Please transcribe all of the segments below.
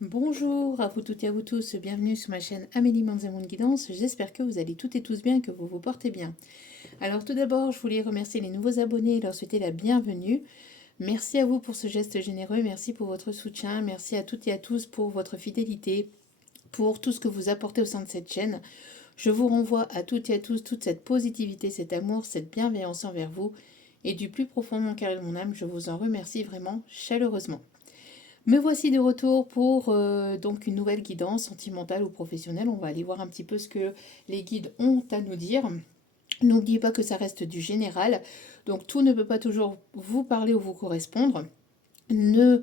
Bonjour à vous toutes et à vous tous, bienvenue sur ma chaîne Amélie Manzamon Guidance, j'espère que vous allez toutes et tous bien et que vous vous portez bien. Alors tout d'abord, je voulais remercier les nouveaux abonnés et leur souhaiter la bienvenue. Merci à vous pour ce geste généreux, merci pour votre soutien, merci à toutes et à tous pour votre fidélité, pour tout ce que vous apportez au sein de cette chaîne. Je vous renvoie à toutes et à tous toute cette positivité, cet amour, cette bienveillance envers vous et du plus profond de mon cœur et de mon âme, je vous en remercie vraiment chaleureusement. Me voici de retour pour donc une nouvelle guidance sentimentale ou professionnelle. On va aller voir un petit peu ce que les guides ont à nous dire. N'oubliez pas que ça reste du général, donc tout ne peut pas toujours vous parler ou vous correspondre. Ne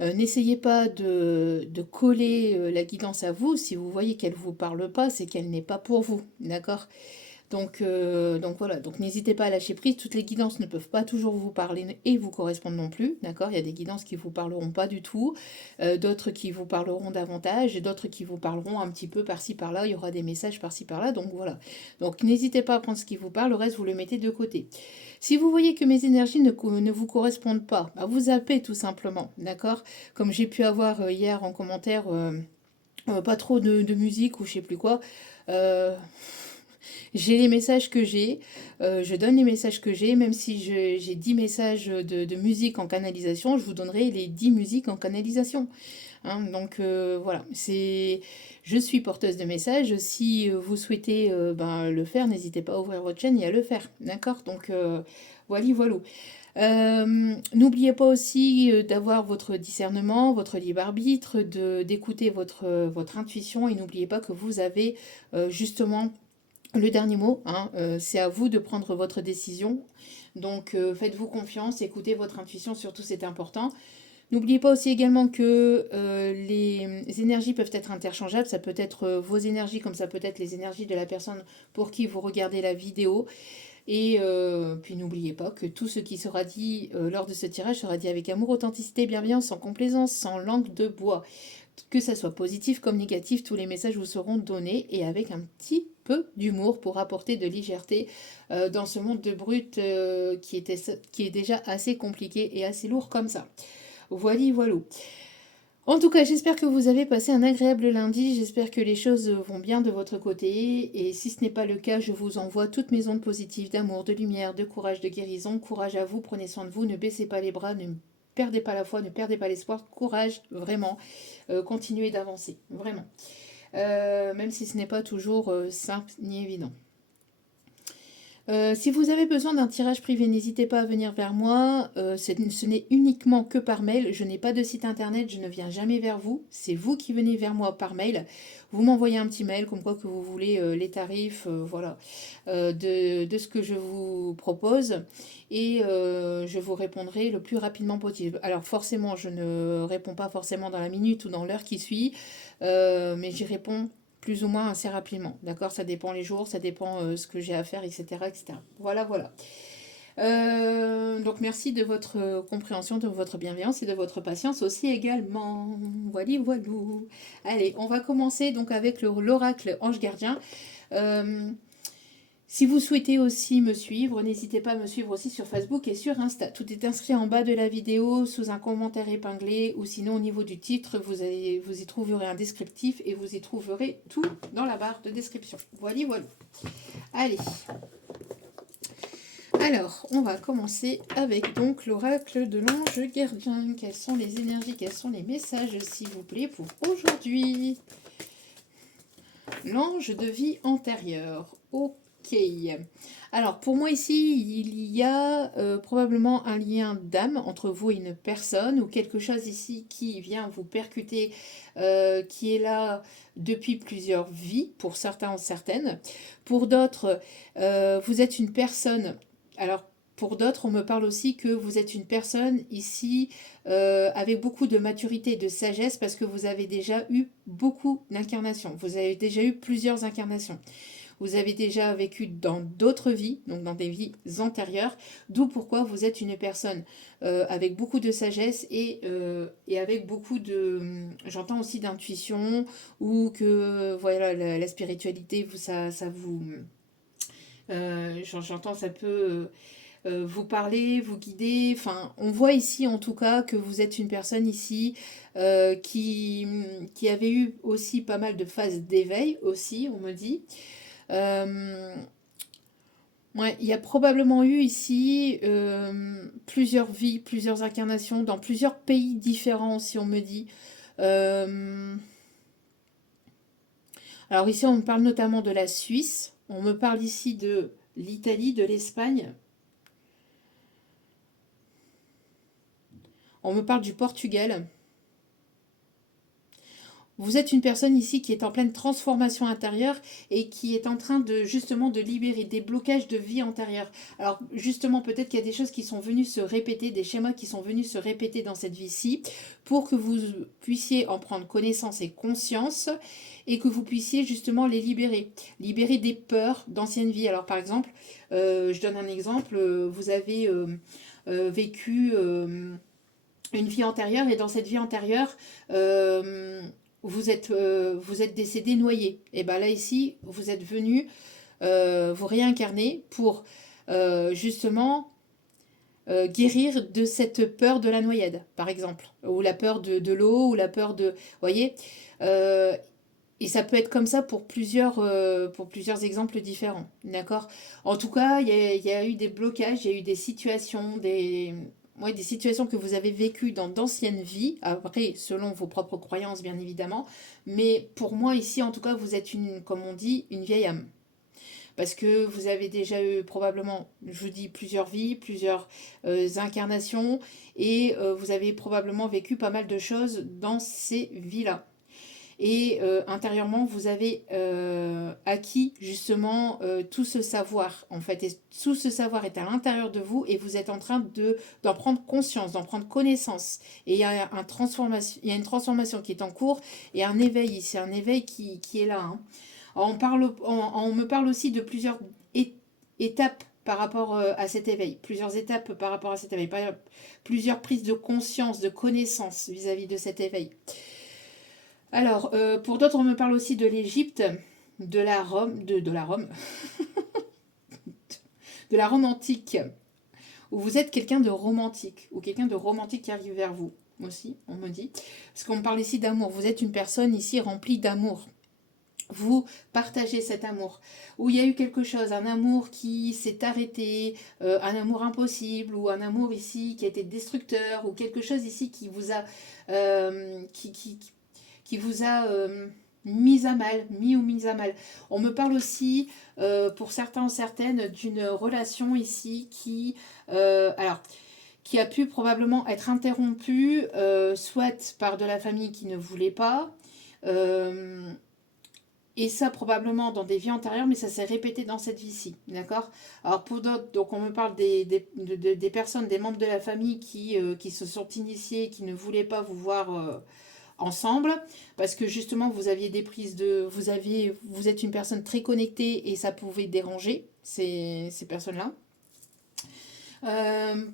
N'essayez pas de coller la guidance à vous. Si vous voyez qu'elle ne vous parle pas, c'est qu'elle n'est pas pour vous, d'accord? Donc voilà, donc n'hésitez pas à lâcher prise. Toutes les guidances ne peuvent pas toujours vous parler et vous correspondre non plus, d'accord? Il y a des guidances qui vous parleront pas du tout, d'autres qui vous parleront davantage et d'autres qui vous parleront un petit peu par-ci par-là. Il y aura des messages par-ci par-là, donc voilà. Donc n'hésitez pas à prendre ce qui vous parle, le reste vous le mettez de côté. Si vous voyez que mes énergies ne vous correspondent pas, bah vous zappez tout simplement, d'accord? Comme j'ai pu avoir hier en commentaire, pas trop de musique ou je sais plus quoi. Euh, j'ai les messages que j'ai, je donne les messages que j'ai, même si j'ai 10 messages de musique en canalisation, je vous donnerai les 10 musiques en canalisation. Hein. Donc voilà, je suis porteuse de messages. Si vous souhaitez le faire, n'hésitez pas à ouvrir votre chaîne et à le faire. D'accord? Donc voilà, voilà. N'oubliez pas aussi d'avoir votre discernement, votre libre arbitre, d'écouter votre intuition et n'oubliez pas que vous avez justement le dernier mot, hein, c'est à vous de prendre votre décision. Donc faites-vous confiance, écoutez votre intuition, surtout c'est important. N'oubliez pas aussi également que les énergies peuvent être interchangeables. Ça peut être vos énergies comme ça peut être les énergies de la personne pour qui vous regardez la vidéo. Et puis n'oubliez pas que tout ce qui sera dit lors de ce tirage sera dit avec amour, authenticité, bienveillance, sans complaisance, sans langue de bois. Que ça soit positif comme négatif, tous les messages vous seront donnés et avec un petit peu d'humour pour apporter de légèreté dans ce monde de brut qui est déjà assez compliqué et assez lourd comme ça. Voilà, voilà. En tout cas, j'espère que vous avez passé un agréable lundi, j'espère que les choses vont bien de votre côté, et si ce n'est pas le cas, je vous envoie toutes mes ondes positives d'amour, de lumière, de courage, de guérison. Courage à vous, prenez soin de vous, ne baissez pas les bras, ne perdez pas la foi, ne perdez pas l'espoir, courage, vraiment, continuez d'avancer, vraiment. Même si ce n'est pas toujours simple ni évident. Si vous avez besoin d'un tirage privé, n'hésitez pas à venir vers moi. Ce n'est uniquement que par mail. Je n'ai pas de site internet, je ne viens jamais vers vous. C'est vous qui venez vers moi par mail. Vous m'envoyez un petit mail comme quoi que vous voulez les tarifs voilà, de ce que je vous propose. Et je vous répondrai le plus rapidement possible. Alors forcément, je ne réponds pas forcément dans la minute ou dans l'heure qui suit, mais j'y réponds plus ou moins assez rapidement. D'accord? Ça dépend les jours, ça dépend ce que j'ai à faire, etc., etc. Voilà, voilà. Donc merci de votre compréhension, de votre bienveillance et de votre patience aussi également. Voilà, voilà. Allez, on va commencer donc avec l'oracle Ange Gardien. Euh, Si vous souhaitez aussi me suivre, n'hésitez pas à me suivre aussi sur Facebook et sur Insta. Tout est inscrit en bas de la vidéo sous un commentaire épinglé ou sinon au niveau du titre, vous y trouverez un descriptif et vous y trouverez tout dans la barre de description. Voilà, voilà. Allez. Alors, on va commencer avec donc l'oracle de l'ange gardien. Quelles sont les énergies, quels sont les messages, s'il vous plaît, pour aujourd'hui? L'ange de vie antérieure. Ok. Alors, pour moi ici, il y a probablement un lien d'âme entre vous et une personne ou quelque chose ici qui vient vous percuter, qui est là depuis plusieurs vies, pour certains ou certaines. Pour d'autres, vous êtes une personne. Alors, pour d'autres, on me parle aussi que vous êtes une personne ici avec beaucoup de maturité, de sagesse, parce que vous avez déjà eu beaucoup d'incarnations. Vous avez déjà eu plusieurs incarnations. Vous avez déjà vécu dans d'autres vies, donc dans des vies antérieures, d'où pourquoi vous êtes une personne avec beaucoup de sagesse et avec beaucoup de, j'entends aussi d'intuition, ou que voilà la spiritualité, ça vous, j'entends ça peut vous parler, vous guider. Enfin, on voit ici en tout cas que vous êtes une personne ici qui avait eu aussi pas mal de phases d'éveil aussi, on me dit. Euh, ouais, il y a probablement eu ici plusieurs vies, plusieurs incarnations dans plusieurs pays différents aussi, on me dit. Euh, alors ici, on me parle notamment de la Suisse. On me parle ici de l'Italie, de l'Espagne. On me parle du Portugal. Vous êtes une personne ici qui est en pleine transformation intérieure et qui est en train de justement de libérer des blocages de vie antérieure. Alors justement, peut-être qu'il y a des choses qui sont venues se répéter, des schémas qui sont venus se répéter dans cette vie-ci, pour que vous puissiez en prendre connaissance et conscience et que vous puissiez justement les libérer. Libérer des peurs d'anciennes vies. Alors par exemple, je donne un exemple, vous avez vécu une vie antérieure et dans cette vie antérieure, vous êtes décédé noyé. Et bien là, ici, vous êtes venu vous réincarner pour justement guérir de cette peur de la noyade, par exemple, ou la peur de l'eau, ou la peur de... Vous voyez euh, et ça peut être comme ça pour plusieurs exemples différents. D'accord. En tout cas, il y a eu des blocages, il y a eu des situations, ouais, des situations que vous avez vécues dans d'anciennes vies, après, selon vos propres croyances, bien évidemment. Mais pour moi, ici, en tout cas, vous êtes une, comme on dit, une vieille âme. Parce que vous avez déjà eu probablement, je vous dis, plusieurs vies, plusieurs incarnations, et vous avez probablement vécu pas mal de choses dans ces vies-là. Et intérieurement, vous avez acquis justement tout ce savoir, en fait. Et tout ce savoir est à l'intérieur de vous et vous êtes en train d'en prendre conscience, d'en prendre connaissance. Et il y a une transformation qui est en cours et un éveil, c'est un éveil qui est là. Hein. On me parle aussi de plusieurs étapes par rapport à cet éveil, plusieurs étapes par rapport à cet éveil, plusieurs prises de conscience, de connaissance vis-à-vis de cet éveil. Alors, pour d'autres, on me parle aussi de l'Égypte, de la Rome, de la Rome antique, où vous êtes quelqu'un de romantique, ou quelqu'un de romantique qui arrive vers vous, aussi, on me dit. Parce qu'on me parle ici d'amour, vous êtes une personne ici remplie d'amour. Vous partagez cet amour, où il y a eu quelque chose, un amour qui s'est arrêté, un amour impossible, ou un amour ici qui a été destructeur, ou quelque chose ici qui vous a, qui vous a mis à mal, mis ou mis à mal. On me parle aussi, pour certains, certaines, d'une relation ici alors, qui a pu probablement être interrompue, soit par de la famille qui ne voulait pas, euh, et ça probablement dans des vies antérieures, mais ça s'est répété dans cette vie-ci, d'accord. Alors pour d'autres, donc on me parle des personnes, des membres de la famille qui se sont initiés, qui ne voulaient pas vous voir ensemble, parce que justement vous aviez des prises de... Vous êtes une personne très connectée et ça pouvait déranger ces personnes-là.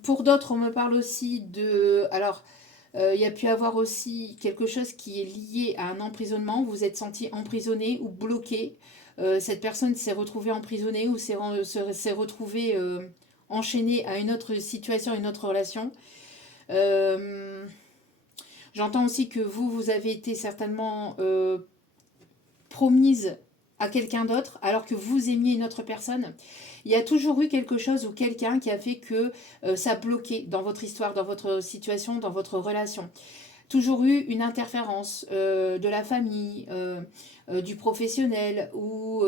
Pour d'autres, on me parle aussi de... Alors, il y a pu avoir aussi quelque chose qui est lié à un emprisonnement. Vous êtes senti emprisonné ou bloqué. Cette personne s'est retrouvée emprisonnée ou s'est retrouvée enchaînée à une autre situation, une autre relation. Euh, J'entends aussi que vous avez été certainement promise à quelqu'un d'autre alors que vous aimiez une autre personne. Il y a toujours eu quelque chose ou quelqu'un qui a fait que ça bloquait dans votre histoire, dans votre situation, dans votre relation. Toujours eu une interférence de la famille, du professionnel ou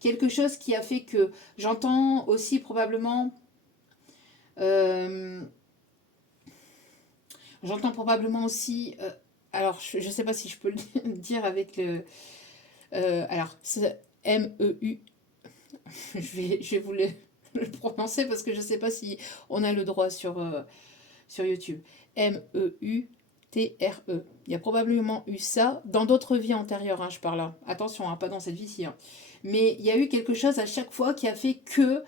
quelque chose qui a fait que j'entends aussi probablement... euh, j'entends probablement aussi... alors, je ne sais pas si je peux le dire avec le... alors, c'est M-E-U. Je vais vous le prononcer parce que je ne sais pas si on a le droit sur YouTube. M-E-U-T-R-E. Il y a probablement eu ça dans d'autres vies antérieures, hein, je parle là. Attention, hein, pas dans cette vie-ci. Hein. Mais il y a eu quelque chose à chaque fois qui a fait que...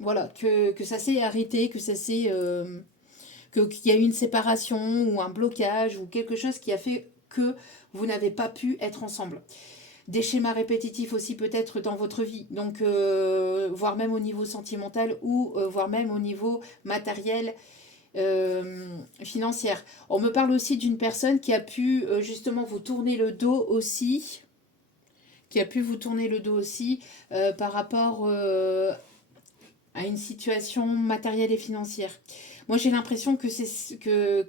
voilà, que ça s'est arrêté, que ça s'est... qu'il y a eu une séparation ou un blocage ou quelque chose qui a fait que vous n'avez pas pu être ensemble. des schémas répétitifs aussi peut-être dans votre vie, donc voire même au niveau sentimental ou voire même au niveau matériel, financière. On me parle aussi d'une personne qui a pu justement vous tourner le dos aussi, qui a pu vous tourner le dos aussi par rapport à une situation matérielle et financière. Moi j'ai l'impression que c'est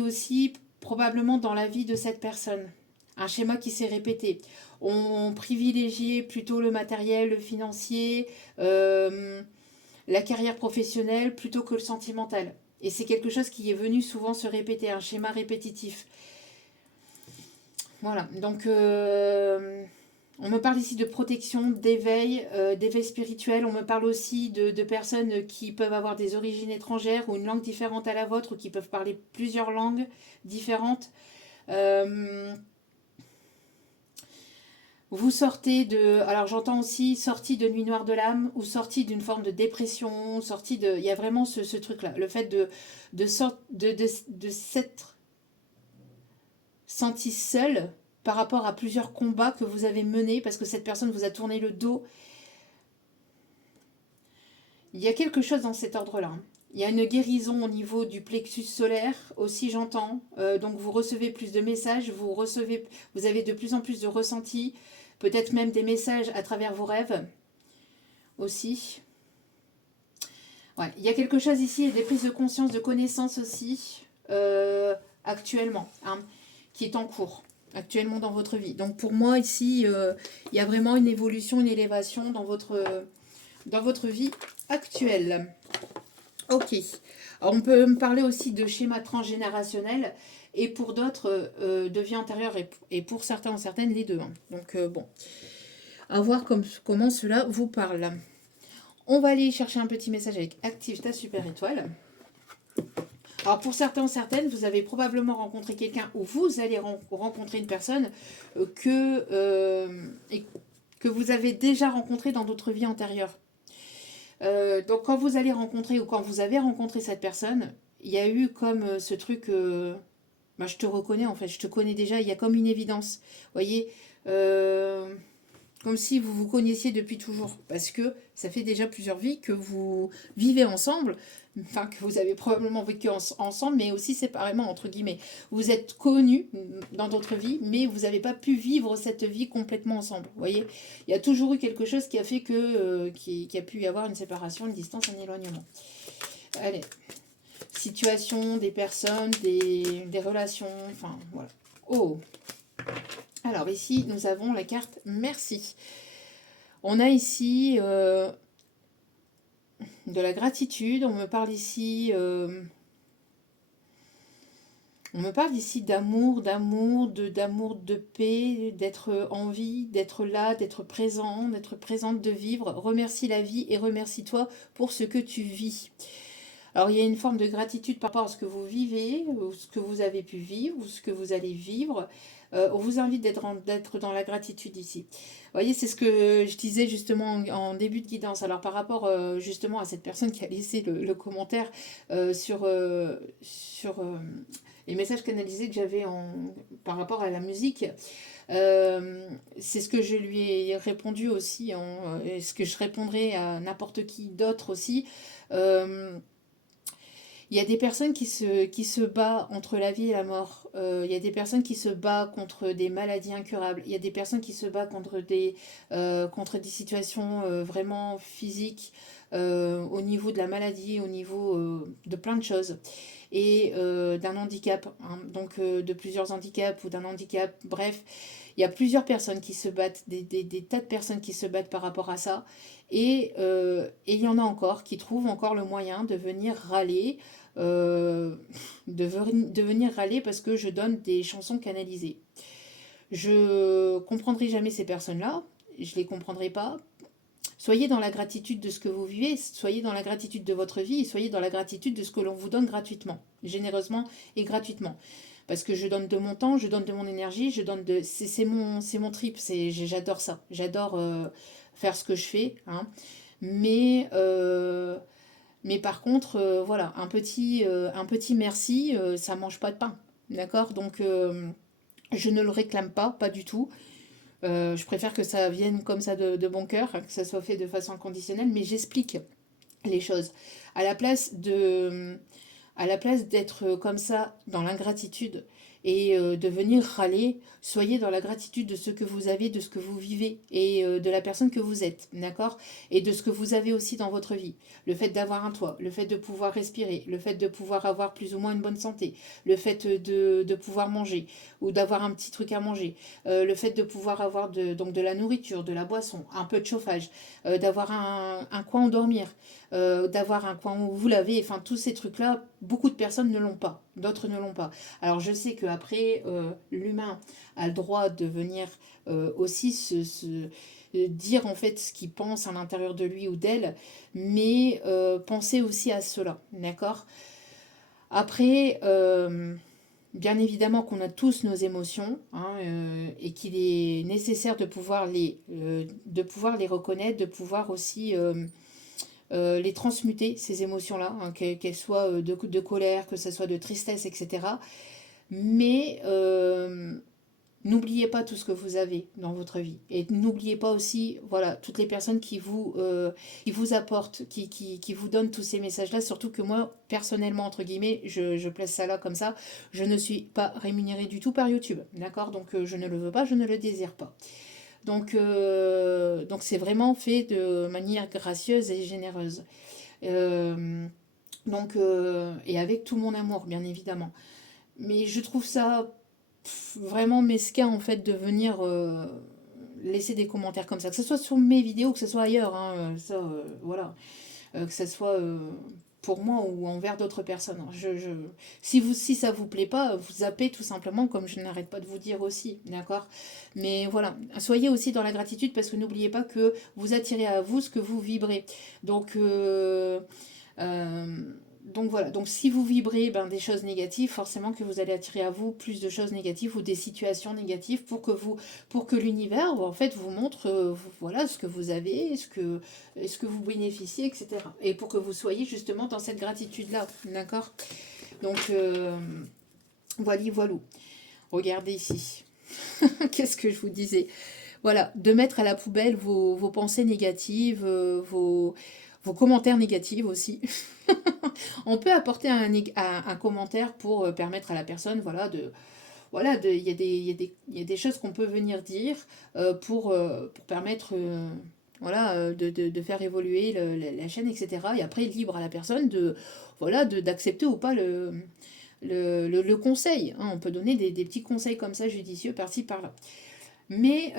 aussi probablement dans la vie de cette personne. Un schéma qui s'est répété. On privilégiait plutôt le matériel, le financier, la carrière professionnelle plutôt que le sentimental. Et c'est quelque chose qui est venu souvent se répéter, un schéma répétitif. Voilà, donc on me parle ici de protection, d'éveil spirituel. On me parle aussi de personnes qui peuvent avoir des origines étrangères ou une langue différente à la vôtre ou qui peuvent parler plusieurs langues différentes. Euh, Vous sortez de... Alors j'entends aussi sortie de nuit noire de l'âme ou sortie d'une forme de dépression, sortie de... Il y a vraiment ce truc-là, le fait de s'être senti seul par rapport à plusieurs combats que vous avez menés parce que cette personne vous a tourné le dos. Il y a quelque chose dans cet ordre-là. Il y a une guérison au niveau du plexus solaire aussi, j'entends. Donc vous recevez plus de messages, vous avez de plus en plus de ressentis, peut-être même des messages à travers vos rêves aussi. Ouais, il y a quelque chose ici, et des prises de conscience, de connaissance aussi, actuellement, hein, qui est en cours, actuellement dans votre vie. Donc pour moi ici, il y a vraiment une évolution, une élévation dans votre vie actuelle. Ok. Alors, on peut me parler aussi de schéma transgénérationnel et pour d'autres de vie antérieure et pour certains ou certaines les deux, hein. Donc bon, à voir comment cela vous parle. On va aller chercher un petit message avec active ta super étoile. Alors pour certains ou certaines, vous avez probablement rencontré quelqu'un ou vous allez rencontrer une personne que vous avez déjà rencontré dans d'autres vies antérieures. Donc quand vous allez rencontrer ou quand vous avez rencontré cette personne, il y a eu comme ce truc, bah, je te reconnais en fait, je te connais déjà, il y a comme une évidence. Vous voyez, comme si vous vous connaissiez depuis toujours, parce que ça fait déjà plusieurs vies que vous vivez ensemble, enfin que vous avez probablement vécu ensemble, mais aussi séparément, entre guillemets. Vous êtes connus dans d'autres vies, mais vous n'avez pas pu vivre cette vie complètement ensemble. Vous voyez, il y a toujours eu quelque chose qui a fait qu'il a pu y avoir une séparation, une distance, un éloignement. Allez, situation, des personnes, des relations, enfin voilà. Oh! Alors ici, nous avons la carte merci. On a ici de la gratitude, on me parle ici d'amour, d'amour, de paix, d'être en vie, d'être là, d'être présent, d'être présente, de vivre. Remercie la vie et remercie-toi pour ce que tu vis. Alors il y a une forme de gratitude par rapport à ce que vous vivez, ou ce que vous avez pu vivre, ou ce que vous allez vivre. On vous invite d'être dans la gratitude ici. Vous voyez, c'est ce que je disais justement en début de guidance. Alors par rapport justement à cette personne qui a laissé le commentaire sur les messages canalisés que j'avais par rapport à la musique, c'est ce que je lui ai répondu aussi, et ce que je répondrai à n'importe qui d'autre aussi. Euh, il y a des personnes qui se battent entre la vie et la mort. Il y a des personnes qui se battent contre des maladies incurables. Il y a des personnes qui se battent contre des situations vraiment physiques, au niveau de la maladie, au niveau de plein de choses. Et d'un handicap, hein, donc de plusieurs handicaps ou d'un handicap. Bref, il y a plusieurs personnes qui se battent, des tas de personnes qui se battent par rapport à ça. Et il y en a encore qui trouvent encore le moyen de venir râler, euh, de venir râler parce que je donne des chansons canalisées. Je comprendrai jamais ces personnes-là, je les comprendrai pas. Soyez dans la gratitude de ce que vous vivez, soyez dans la gratitude de votre vie et soyez dans la gratitude de ce que l'on vous donne gratuitement, généreusement et gratuitement. Parce que je donne de mon temps, je donne de mon énergie, c'est mon trip, j'adore ça. J'adore faire ce que je fais, hein. Mais, euh, mais par contre, voilà, un petit merci, ça mange pas de pain. D'accord? Donc, je ne le réclame pas, pas du tout. Je préfère que ça vienne comme ça de bon cœur, que ça soit fait de façon inconditionnelle, mais j'explique les choses. À la place de, à la place d'être comme ça dans l'ingratitude et de venir râler, soyez dans la gratitude de ce que vous avez, de ce que vous vivez et de la personne que vous êtes, d'accord? Et de ce que vous avez aussi dans votre vie. Le fait d'avoir un toit, le fait de pouvoir respirer, le fait de pouvoir avoir plus ou moins une bonne santé, le fait de pouvoir manger ou d'avoir un petit truc à manger, le fait de pouvoir avoir donc de la nourriture, de la boisson, un peu de chauffage, d'avoir un coin où dormir, d'avoir un coin où vous lavez, enfin tous ces trucs-là, beaucoup de personnes ne l'ont pas, d'autres ne l'ont pas. Alors je sais qu'après, l'humain a le droit de venir aussi dire en fait ce qu'il pense à l'intérieur de lui ou d'elle, mais pensez aussi à cela, d'accord? Après, bien évidemment qu'on a tous nos émotions hein, et qu'il est nécessaire de pouvoir les reconnaître, de pouvoir aussi les transmuter, ces émotions-là, hein, qu'elles soient de colère, que ce soit de tristesse, etc. Mais n'oubliez pas tout ce que vous avez dans votre vie. Et n'oubliez pas aussi, voilà, toutes les personnes qui vous apportent, qui vous donnent tous ces messages-là. Surtout que moi, personnellement, entre guillemets, je place ça là comme ça, je ne suis pas rémunérée du tout par YouTube. D'accord? Donc je ne le veux pas, je ne le désire pas. Donc c'est vraiment fait de manière gracieuse et généreuse. Euh, et avec tout mon amour, bien évidemment. Mais je trouve ça vraiment mesquin, en fait, de venir laisser des commentaires comme ça. Que ce soit sur mes vidéos, que ce soit ailleurs, hein, ça, voilà. Que ce soit pour moi ou envers d'autres personnes. Si ça vous plaît pas, vous zappez tout simplement, comme je n'arrête pas de vous dire aussi, d'accord? Mais voilà, soyez aussi dans la gratitude parce que n'oubliez pas que vous attirez à vous ce que vous vibrez. Donc, euh, donc voilà, donc si vous vibrez des choses négatives, forcément que vous allez attirer à vous plus de choses négatives ou des situations négatives pour que l'univers en fait vous montre voilà ce que vous avez, ce que vous bénéficiez, etc. Et pour que vous soyez justement dans cette gratitude-là, d'accord? Donc voilà, voilà. Regardez ici. Qu'est-ce que je vous disais? Voilà, de mettre à la poubelle vos pensées négatives, vos commentaires négatifs aussi. On peut apporter un commentaire pour permettre à la personne, voilà, il y a des choses qu'on peut venir dire pour permettre, voilà, de faire évoluer la chaîne, etc. Et après, libre à la personne voilà, d'accepter ou pas le conseil. Hein. On peut donner des petits conseils comme ça, judicieux, par-ci, par-là. Mais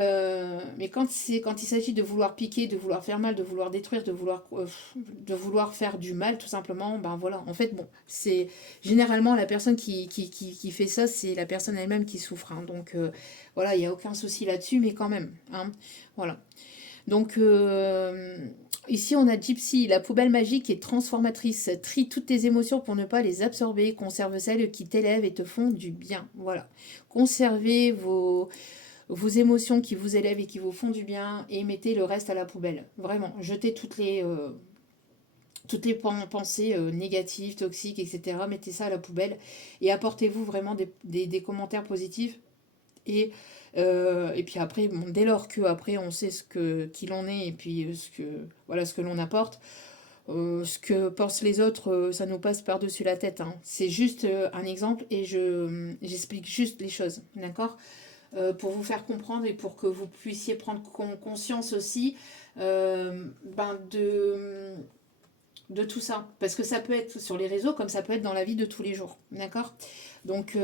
quand il s'agit de vouloir piquer, de vouloir faire mal, de vouloir détruire, de vouloir faire du mal, tout simplement, ben voilà. En fait, bon, c'est généralement la personne qui fait ça, c'est la personne elle-même qui souffre. Hein. Donc voilà, il n'y a aucun souci là-dessus, mais quand même. Hein, voilà. Donc ici, on a Gypsy, la poubelle magique est transformatrice. Trie toutes tes émotions pour ne pas les absorber. Conserve celles qui t'élèvent et te font du bien. Voilà. Conservez vos émotions qui vous élèvent et qui vous font du bien et mettez le reste à la poubelle. Vraiment, jetez toutes les pensées négatives, toxiques, etc. Mettez ça à la poubelle et apportez-vous vraiment des commentaires positifs. Et puis après, bon, dès lors que après on sait qu'il en est et puis voilà, ce que l'on apporte, ce que pensent les autres, ça nous passe par-dessus la tête. Hein. C'est juste un exemple et j'explique juste les choses, d'accord? Pour vous faire comprendre et pour que vous puissiez prendre conscience aussi de tout ça. Parce que ça peut être sur les réseaux comme ça peut être dans la vie de tous les jours. D'accord? Donc,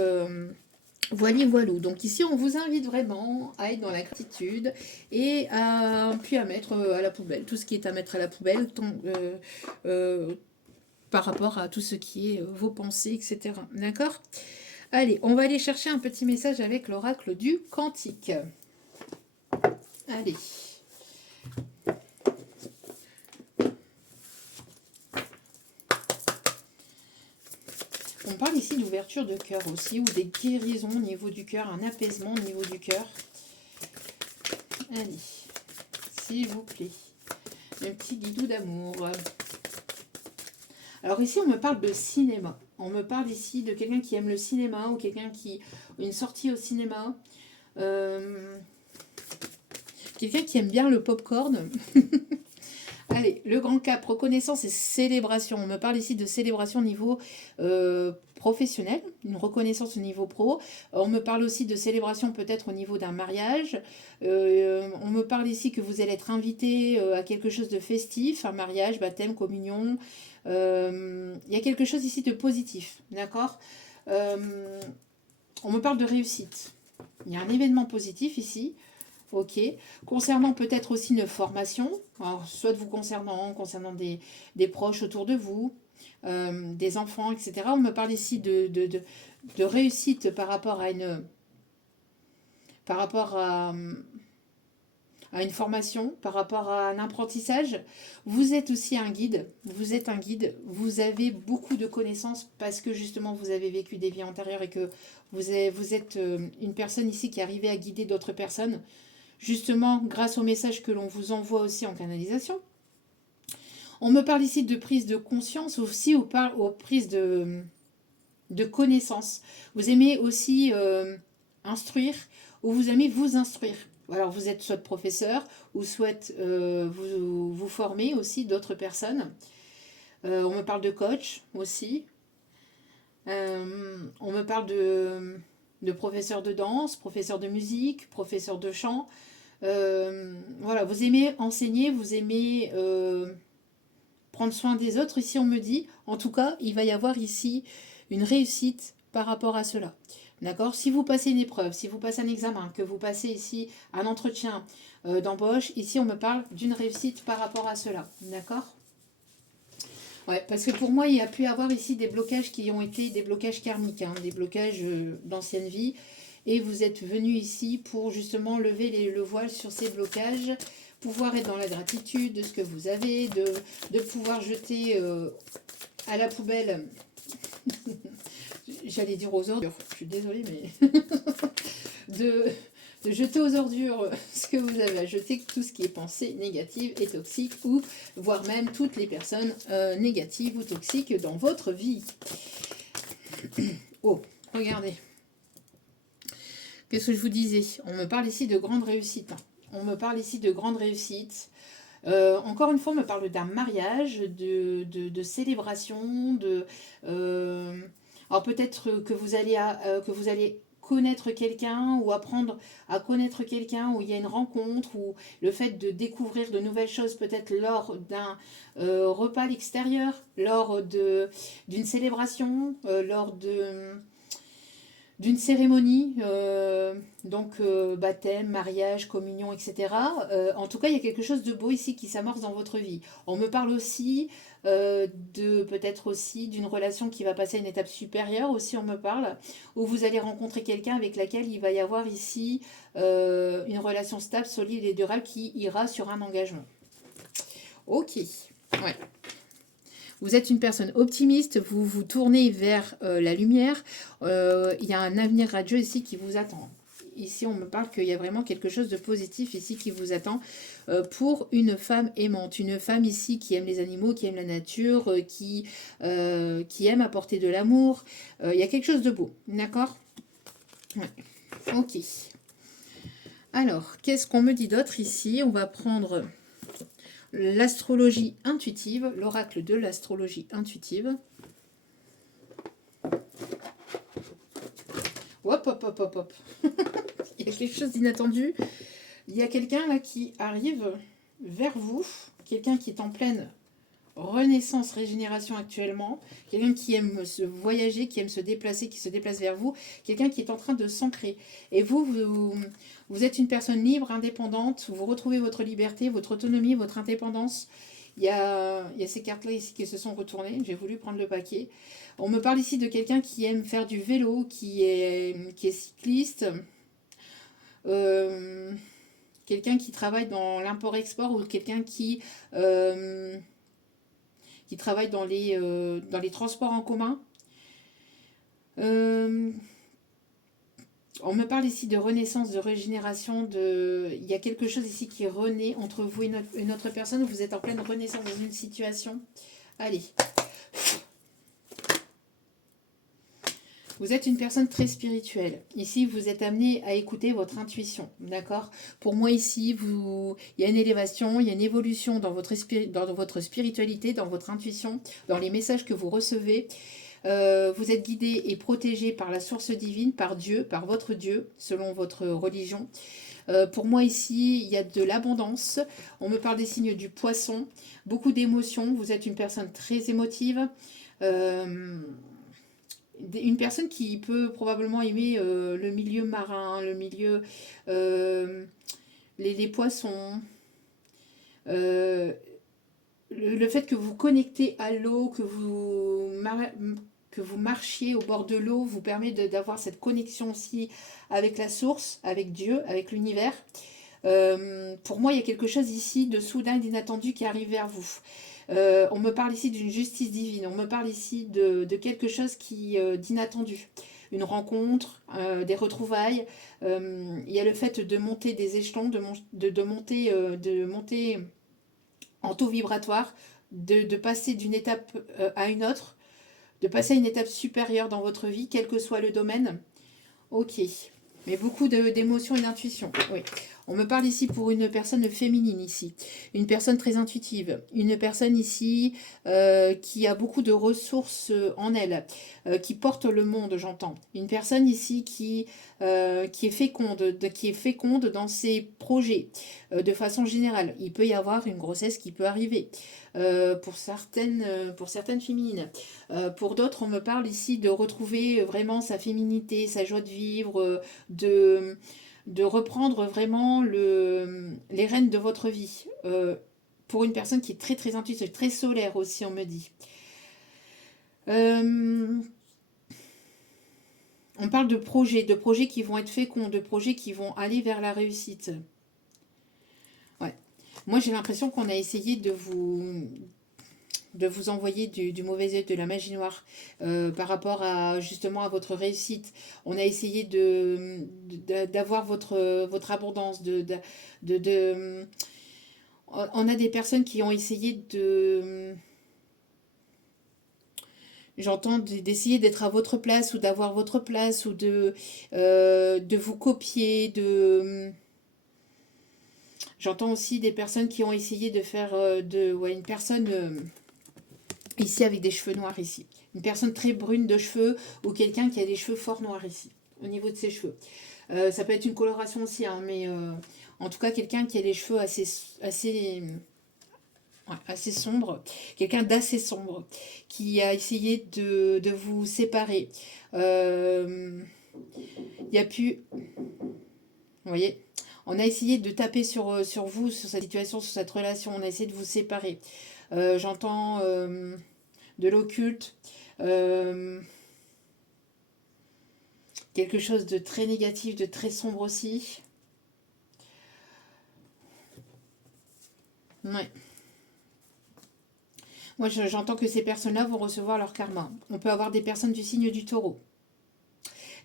voilà, voilà. Donc ici, on vous invite vraiment à être dans la gratitude et puis à mettre à la poubelle. Tout ce qui est à mettre à la poubelle par rapport à tout ce qui est vos pensées, etc. D'accord? Allez, on va aller chercher un petit message avec l'oracle du Cantique. Allez. On parle ici d'ouverture de cœur aussi, ou des guérisons au niveau du cœur, un apaisement au niveau du cœur. Allez, s'il vous plaît. Un petit guidou d'amour. Alors ici, on me parle de cinéma. On me parle ici de quelqu'un qui aime le cinéma ou quelqu'un qui... Une sortie au cinéma. Quelqu'un qui aime bien le pop-corn. Allez, le grand cap, reconnaissance et célébration. On me parle ici de célébration au niveau professionnel, une reconnaissance au niveau pro. On me parle aussi de célébration peut-être au niveau d'un mariage. On me parle ici que vous allez être invité à quelque chose de festif, un mariage, baptême, communion. Il y a quelque chose ici de positif, d'accord. On me parle de réussite. Il y a un événement positif ici. Ok. Concernant peut-être aussi une formation, alors, soit vous concernant des proches autour de vous, des enfants, etc. On me parle ici de réussite par rapport par rapport à une formation, par rapport à un apprentissage. Vous êtes aussi un guide, vous êtes un guide, vous avez beaucoup de connaissances parce que justement vous avez vécu des vies antérieures et que vous êtes une personne ici qui est arrivée à guider d'autres personnes. Justement, grâce au message que l'on vous envoie aussi en canalisation. On me parle ici de prise de conscience, aussi aux prises de connaissances. Vous aimez aussi instruire, ou vous aimez vous instruire. Alors, vous êtes soit professeur, ou soit vous formez aussi d'autres personnes. On me parle de coach aussi. On me parle de professeur de danse, professeur de musique, professeur de chant. Voilà, vous aimez enseigner, vous aimez prendre soin des autres. Ici, on me dit, en tout cas, il va y avoir ici une réussite par rapport à cela. D'accord. Si vous passez une épreuve, si vous passez un examen, que vous passez ici un entretien d'embauche, ici, on me parle d'une réussite par rapport à cela. D'accord. Ouais, parce que pour moi, il y a pu y avoir ici des blocages qui ont été des blocages karmiques, hein, des blocages d'ancienne vie. Et vous êtes venu ici pour justement lever le voile sur ces blocages, pouvoir être dans la gratitude de ce que vous avez, de pouvoir jeter à la poubelle, j'allais dire aux ordures, je suis désolée, mais de jeter aux ordures ce que vous avez à jeter, tout ce qui est pensée négative et toxique, ou voire même toutes les personnes négatives ou toxiques dans votre vie. Oh, regardez. Qu'est-ce que je vous disais? On me parle ici de grande réussite. On me parle ici de grande réussite. Encore une fois, on me parle d'un mariage, de célébration, alors peut-être que vous allez connaître quelqu'un ou apprendre à connaître quelqu'un, où il y a une rencontre, ou le fait de découvrir de nouvelles choses peut-être lors d'un repas à l'extérieur, lors d'une célébration, lors d'une cérémonie, baptême, mariage, communion, etc. En tout cas, il y a quelque chose de beau ici qui s'amorce dans votre vie. On me parle aussi peut-être aussi d'une relation qui va passer à une étape supérieure, aussi on me parle, où vous allez rencontrer quelqu'un avec laquelle il va y avoir ici une relation stable, solide et durable qui ira sur un engagement. Ok, ouais. Vous êtes une personne optimiste, vous vous tournez vers la lumière. Il y a un avenir radieux ici qui vous attend. Ici, on me parle qu'il y a vraiment quelque chose de positif ici qui vous attend pour une femme aimante. Une femme ici qui aime les animaux, qui aime la nature, qui aime apporter de l'amour. Il y a quelque chose de beau, d'accord? Ouais. Ok. Alors, qu'est-ce qu'on me dit d'autre ici? On va prendre l'astrologie intuitive, l'oracle de l'astrologie intuitive. Hop, hop, hop, hop, hop. Il y a quelque chose d'inattendu. Il y a quelqu'un là qui arrive vers vous, quelqu'un qui est en pleine renaissance, régénération actuellement, quelqu'un qui aime se voyager, qui aime se déplacer, qui se déplace vers vous, quelqu'un qui est en train de s'ancrer. Et vous êtes une personne libre, indépendante, vous retrouvez votre liberté, votre autonomie, votre indépendance. Il y a ces cartes-là ici qui se sont retournées, j'ai voulu prendre le paquet. On me parle ici de quelqu'un qui aime faire du vélo, qui est cycliste, quelqu'un qui travaille dans l'import-export, ou quelqu'un qui travaille dans les transports en commun. On me parle ici de renaissance, de régénération, il y a quelque chose ici qui renaît entre vous et une autre personne. Vous êtes en pleine renaissance dans une situation. Allez. Vous êtes une personne très spirituelle. Ici, vous êtes amené à écouter votre intuition, d'accord? Pour moi, ici, il y a une élévation, il y a une évolution dans dans votre spiritualité, dans votre intuition, dans les messages que vous recevez. Vous êtes guidé et protégé par la source divine, par Dieu, par votre Dieu, selon votre religion. Pour moi ici, il y a de l'abondance. On me parle des signes du poisson, beaucoup d'émotions. Vous êtes une personne très émotive. Euh, une personne qui peut probablement aimer le milieu marin, le milieu, euh, les poissons, euh, le fait que vous connectez à l'eau, que vous marchiez au bord de l'eau, vous permet d'avoir cette connexion aussi avec la source, avec Dieu, avec l'univers. Pour moi, il y a quelque chose ici de soudain et d'inattendu qui arrive vers vous. On me parle ici d'une justice divine, on me parle ici de quelque chose d'inattendu. Une rencontre, des retrouvailles. Il y a le fait de monter des échelons, de monter en taux vibratoire, de passer d'une étape à une autre, de passer à une étape supérieure dans votre vie, quel que soit le domaine. Ok. Mais beaucoup d'émotions et d'intuition. Oui. On me parle ici pour une personne féminine ici. Une personne très intuitive. Une personne ici qui a beaucoup de ressources en elle. Qui porte le monde, j'entends. Une personne ici qui est féconde dans ses projets. De façon générale. Il peut y avoir une grossesse qui peut arriver. Pour certaines féminines. Pour d'autres, on me parle ici de retrouver vraiment sa féminité, sa joie de vivre, de reprendre vraiment les rênes de votre vie. Pour une personne qui est très très intuitive, très solaire aussi, on me dit. Euh, on parle de projets qui vont être féconds, de projets qui vont aller vers la réussite. Ouais. Moi, j'ai l'impression qu'on a essayé de vous envoyer du mauvais œil, de la magie noire par rapport à justement à votre réussite. On a essayé d'avoir votre abondance, on a des personnes qui ont essayé j'entends d'essayer d'être à votre place ou d'avoir votre place ou de vous copier, j'entends aussi des personnes qui ont essayé de faire une personne ici avec des cheveux noirs ici. Une personne très brune de cheveux ou quelqu'un qui a des cheveux fort noirs ici, au niveau de ses cheveux. Ça peut être une coloration aussi, hein, mais en tout cas quelqu'un qui a les cheveux assez sombres, quelqu'un d'assez sombre, qui a essayé de vous séparer. Il y a pu... Vous voyez, on a essayé de taper sur vous, sur cette situation, sur cette relation. On a essayé de vous séparer. J'entends de l'occulte, quelque chose de très négatif, de très sombre aussi. Ouais. Moi, j'entends que ces personnes-là vont recevoir leur karma. On peut avoir des personnes du signe du taureau.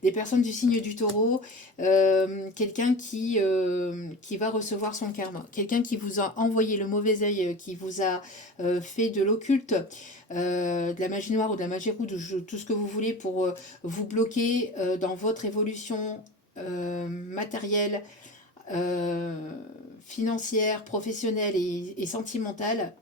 Des personnes du signe du taureau, quelqu'un qui va recevoir son karma. Quelqu'un qui vous a envoyé le mauvais œil, qui vous a fait de l'occulte, de la magie noire ou de la magie rouge, tout ce que vous voulez pour vous bloquer dans votre évolution matérielle, financière, professionnelle et sentimentale,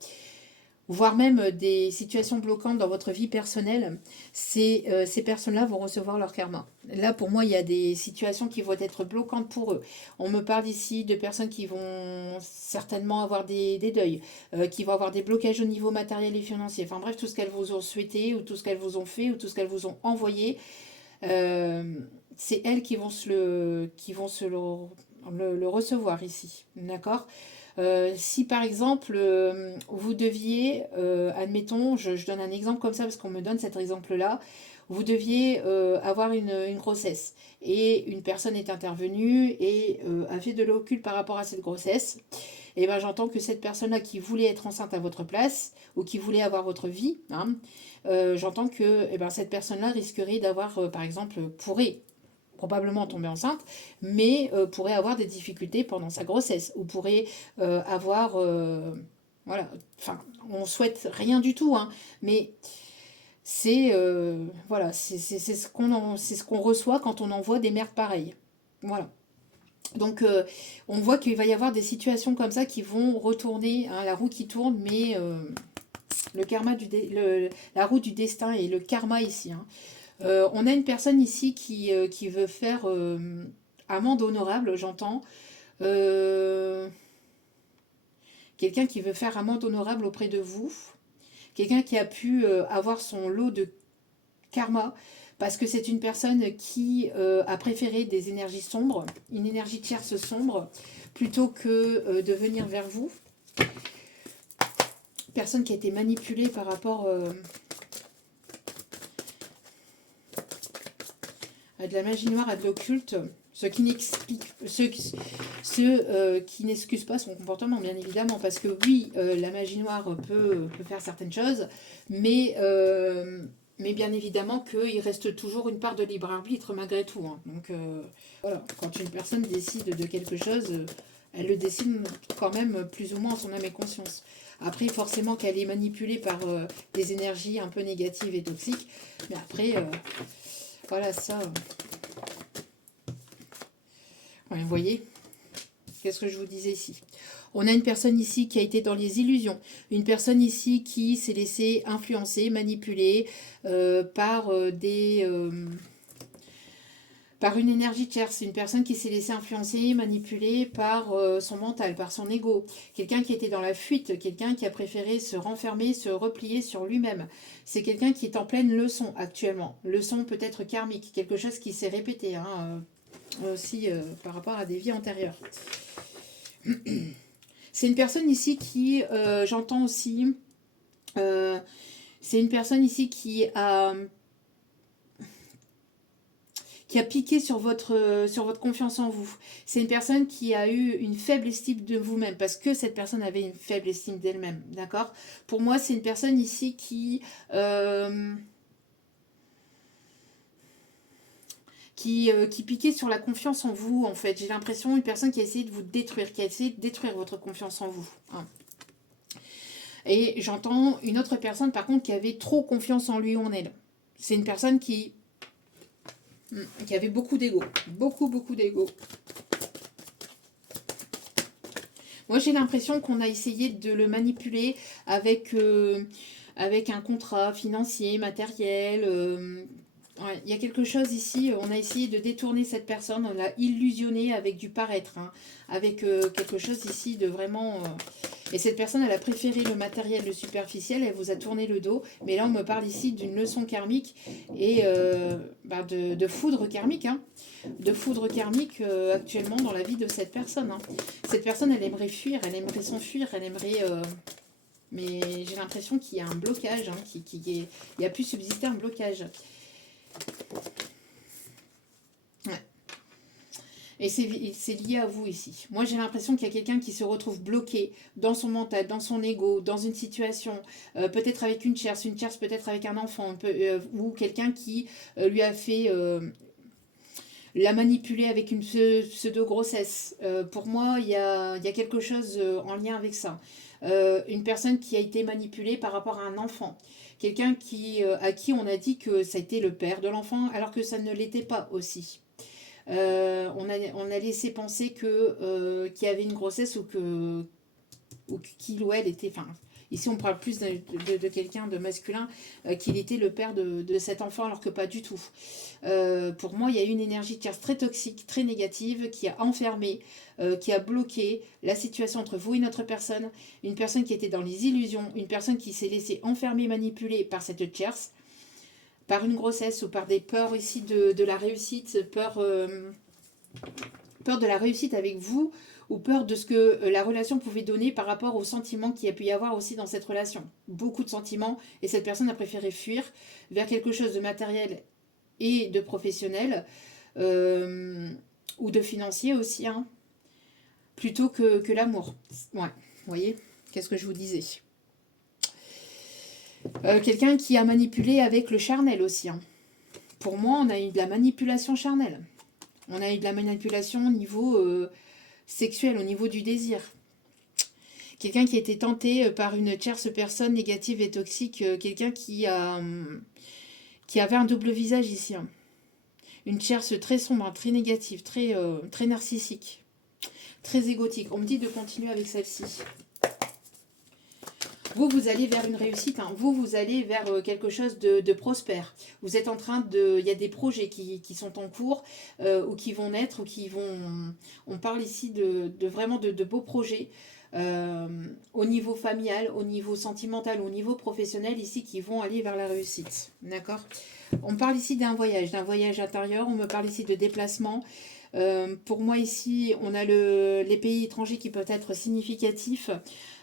voire même des situations bloquantes dans votre vie personnelle, ces personnes-là vont recevoir leur karma. Là, pour moi, il y a des situations qui vont être bloquantes pour eux. On me parle ici de personnes qui vont certainement avoir des deuils, qui vont avoir des blocages au niveau matériel et financier. Enfin bref, tout ce qu'elles vous ont souhaité, ou tout ce qu'elles vous ont fait, ou tout ce qu'elles vous ont envoyé, euh, c'est elles qui vont le recevoir ici. D'accord. Si par exemple vous deviez, admettons, je donne un exemple comme ça parce qu'on me donne cet exemple-là, vous deviez avoir une grossesse et une personne est intervenue et a fait de l'occulte par rapport à cette grossesse, et ben j'entends que cette personne-là qui voulait être enceinte à votre place ou qui voulait avoir votre vie, hein, j'entends que eh ben, cette personne-là risquerait d'avoir, par exemple, pourrait probablement tomber enceinte, mais pourrait avoir des difficultés pendant sa grossesse, ou pourrait avoir... voilà, enfin, on souhaite rien du tout, hein, mais Voilà, c'est ce qu'on reçoit quand on envoie des merdes pareilles. Voilà. Donc, on voit qu'il va y avoir des situations comme ça qui vont retourner, hein, la roue qui tourne, mais le karma la roue du destin et le karma ici, hein. On a une personne ici qui veut faire amende honorable, j'entends. Euh, Quelqu'un qui veut faire amende honorable auprès de vous. Quelqu'un qui a pu avoir son lot de karma, parce que c'est une personne qui a préféré des énergies sombres, une énergie tierce sombre, plutôt que de venir vers vous. Personne qui a été manipulée par rapport à de la magie noire, à de l'occulte, ce qui n'explique, qui n'excuse pas son comportement, bien évidemment, parce que oui, la magie noire peut faire certaines choses, mais bien évidemment qu'il reste toujours une part de libre arbitre malgré tout, hein. Donc voilà, quand une personne décide de quelque chose, elle le décide quand même plus ou moins en son âme et conscience. Après, forcément qu'elle est manipulée par des énergies un peu négatives et toxiques, mais après, voilà, ça... ouais, vous voyez, qu'est-ce que je vous disais ici? On a une personne ici qui a été dans les illusions. Une personne ici qui s'est laissée influencer, manipuler par par une énergie tierce. Une personne qui s'est laissée influencer, manipuler par son mental, par son ego. Quelqu'un qui était dans la fuite, quelqu'un qui a préféré se renfermer, se replier sur lui-même. C'est quelqu'un qui est en pleine leçon actuellement. Leçon peut-être karmique, quelque chose qui s'est répété, hein, aussi par rapport à des vies antérieures. C'est une personne ici qui, j'entends aussi, c'est une personne ici qui a piqué sur votre confiance en vous. C'est une personne qui a eu une faible estime de vous-même, parce que cette personne avait une faible estime d'elle-même, d'accord? Pour moi, c'est une personne ici qui piquait sur la confiance en vous, en fait. J'ai l'impression une personne qui a essayé de vous détruire, qui a essayé de détruire votre confiance en vous, hein. Et j'entends une autre personne, par contre, qui avait trop confiance en lui ou en elle. C'est une personne qui avait beaucoup d'ego. Beaucoup, beaucoup d'ego. Moi, j'ai l'impression qu'on a essayé de le manipuler avec un contrat financier, matériel. Ouais, il y a quelque chose ici, on a essayé de détourner cette personne, on l'a illusionné avec du paraître, hein, avec quelque chose ici de vraiment... Et cette personne, elle a préféré le matériel, le superficiel, elle vous a tourné le dos. Mais là, on me parle ici d'une leçon karmique et de foudre karmique, hein, de foudre karmique actuellement dans la vie de cette personne, hein. Cette personne, elle aimerait fuir, elle aimerait s'enfuir, elle aimerait... mais j'ai l'impression qu'il y a un blocage, hein, il y a pu subsister un blocage. Ouais. Et c'est lié à vous ici. Moi, j'ai l'impression qu'il y a quelqu'un qui se retrouve bloqué dans son mental, dans son ego, dans une situation, peut-être avec une tierce peut-être avec un enfant, ou quelqu'un qui lui a fait... l'a manipuler avec une pseudo-grossesse. Pour moi, il y a quelque chose en lien avec ça. Une personne qui a été manipulée par rapport à un enfant. Quelqu'un à qui on a dit que ça a été le père de l'enfant, alors que ça ne l'était pas aussi. On a laissé penser qu'il y avait une grossesse ou qu'il ou elle était... Enfin, ici, on parle plus de quelqu'un de masculin, qu'il était le père de cet enfant, alors que pas du tout. Pour moi, il y a une énergie tierce très toxique, très négative, qui a enfermé, qui a bloqué la situation entre vous et notre personne. Une personne qui était dans les illusions, une personne qui s'est laissée enfermer, manipuler par cette tierce, par une grossesse ou par des peurs ici de la réussite, peur de la réussite avec vous, ou peur de ce que la relation pouvait donner par rapport aux sentiments qu'il y a pu y avoir aussi dans cette relation. Beaucoup de sentiments, et cette personne a préféré fuir vers quelque chose de matériel et de professionnel, ou de financier aussi, hein, plutôt que l'amour. Ouais, vous voyez, qu'est-ce que je vous disais? Quelqu'un qui a manipulé avec le charnel aussi, hein. Pour moi, on a eu de la manipulation charnelle. On a eu de la manipulation au niveau sexuel, au niveau du désir. Quelqu'un qui a été tenté par une tierce personne négative et toxique, quelqu'un qui avait un double visage ici, hein. Une tierce très sombre, hein, très négative, très narcissique, très égotique. On me dit de continuer avec celle-ci. Vous, vous allez vers une réussite, hein. Vous allez vers quelque chose de prospère. Vous êtes en train de... Il y a des projets qui sont en cours, ou qui vont naître, ou qui vont... On parle ici de vraiment de beaux projets, au niveau familial, au niveau sentimental, au niveau professionnel, ici, qui vont aller vers la réussite. D'accord? On parle ici d'un voyage intérieur, on me parle ici de déplacement. Pour moi ici, on a les pays étrangers qui peuvent être significatifs.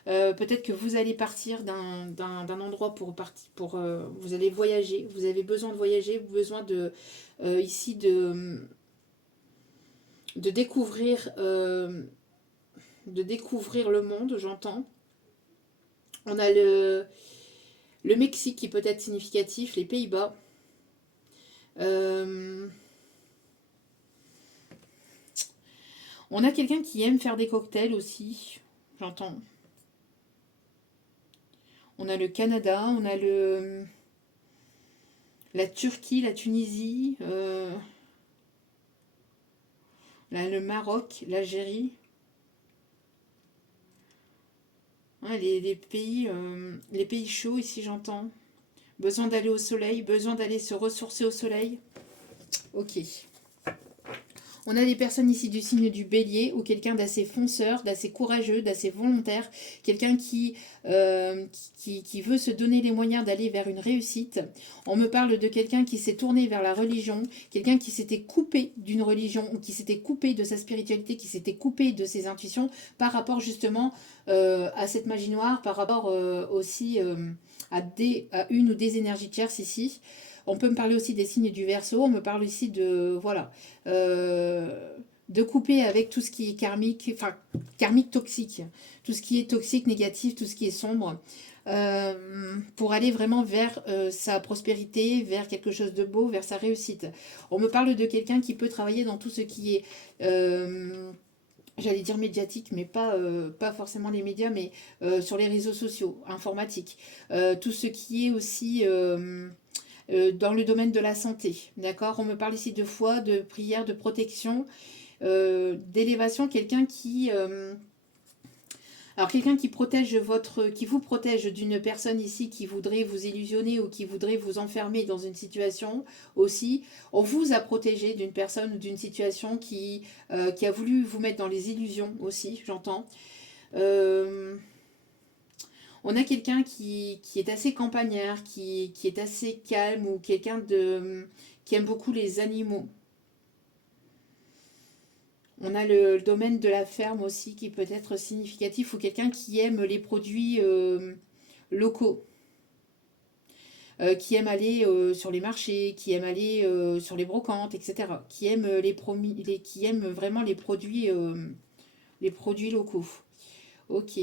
Peut-être que vous allez partir d'un endroit vous allez voyager, vous avez besoin de voyager, besoin ici de découvrir, le monde, j'entends. On a le Mexique qui peut être significatif, les Pays-Bas. On a quelqu'un qui aime faire des cocktails aussi, j'entends. On a le Canada, on a la Turquie, la Tunisie, le Maroc, l'Algérie. Hein, les pays chauds ici, j'entends. Besoin d'aller au soleil, besoin d'aller se ressourcer au soleil. Ok. On a des personnes ici du signe du bélier ou quelqu'un d'assez fonceur, d'assez courageux, d'assez volontaire, quelqu'un qui veut se donner les moyens d'aller vers une réussite. On me parle de quelqu'un qui s'est tourné vers la religion, quelqu'un qui s'était coupé d'une religion ou qui s'était coupé de sa spiritualité, qui s'était coupé de ses intuitions par rapport justement à cette magie noire, par rapport aussi à une ou des énergies tierces ici. On peut me parler aussi des signes du Verseau, on me parle ici de couper avec tout ce qui est karmique, enfin karmique toxique, tout ce qui est toxique, négatif, tout ce qui est sombre, pour aller vraiment vers sa prospérité, vers quelque chose de beau, vers sa réussite. On me parle de quelqu'un qui peut travailler dans tout ce qui est... j'allais dire médiatique, mais pas forcément les médias, mais sur les réseaux sociaux, informatique. Tout ce qui est aussi dans le domaine de la santé. D'accord? On me parle ici de foi, de prière, de protection, d'élévation. Quelqu'un qui qui vous protège d'une personne ici qui voudrait vous illusionner ou qui voudrait vous enfermer dans une situation aussi. On vous a protégé d'une personne ou d'une situation qui a voulu vous mettre dans les illusions aussi, j'entends. On a quelqu'un qui est assez campagnard, qui est assez calme ou quelqu'un qui aime beaucoup les animaux. On a le domaine de la ferme aussi qui peut être significatif ou quelqu'un qui aime les produits locaux, qui aime aller sur les marchés, qui aime aller sur les brocantes, etc. Qui aime, qui aime vraiment les produits locaux. Ok.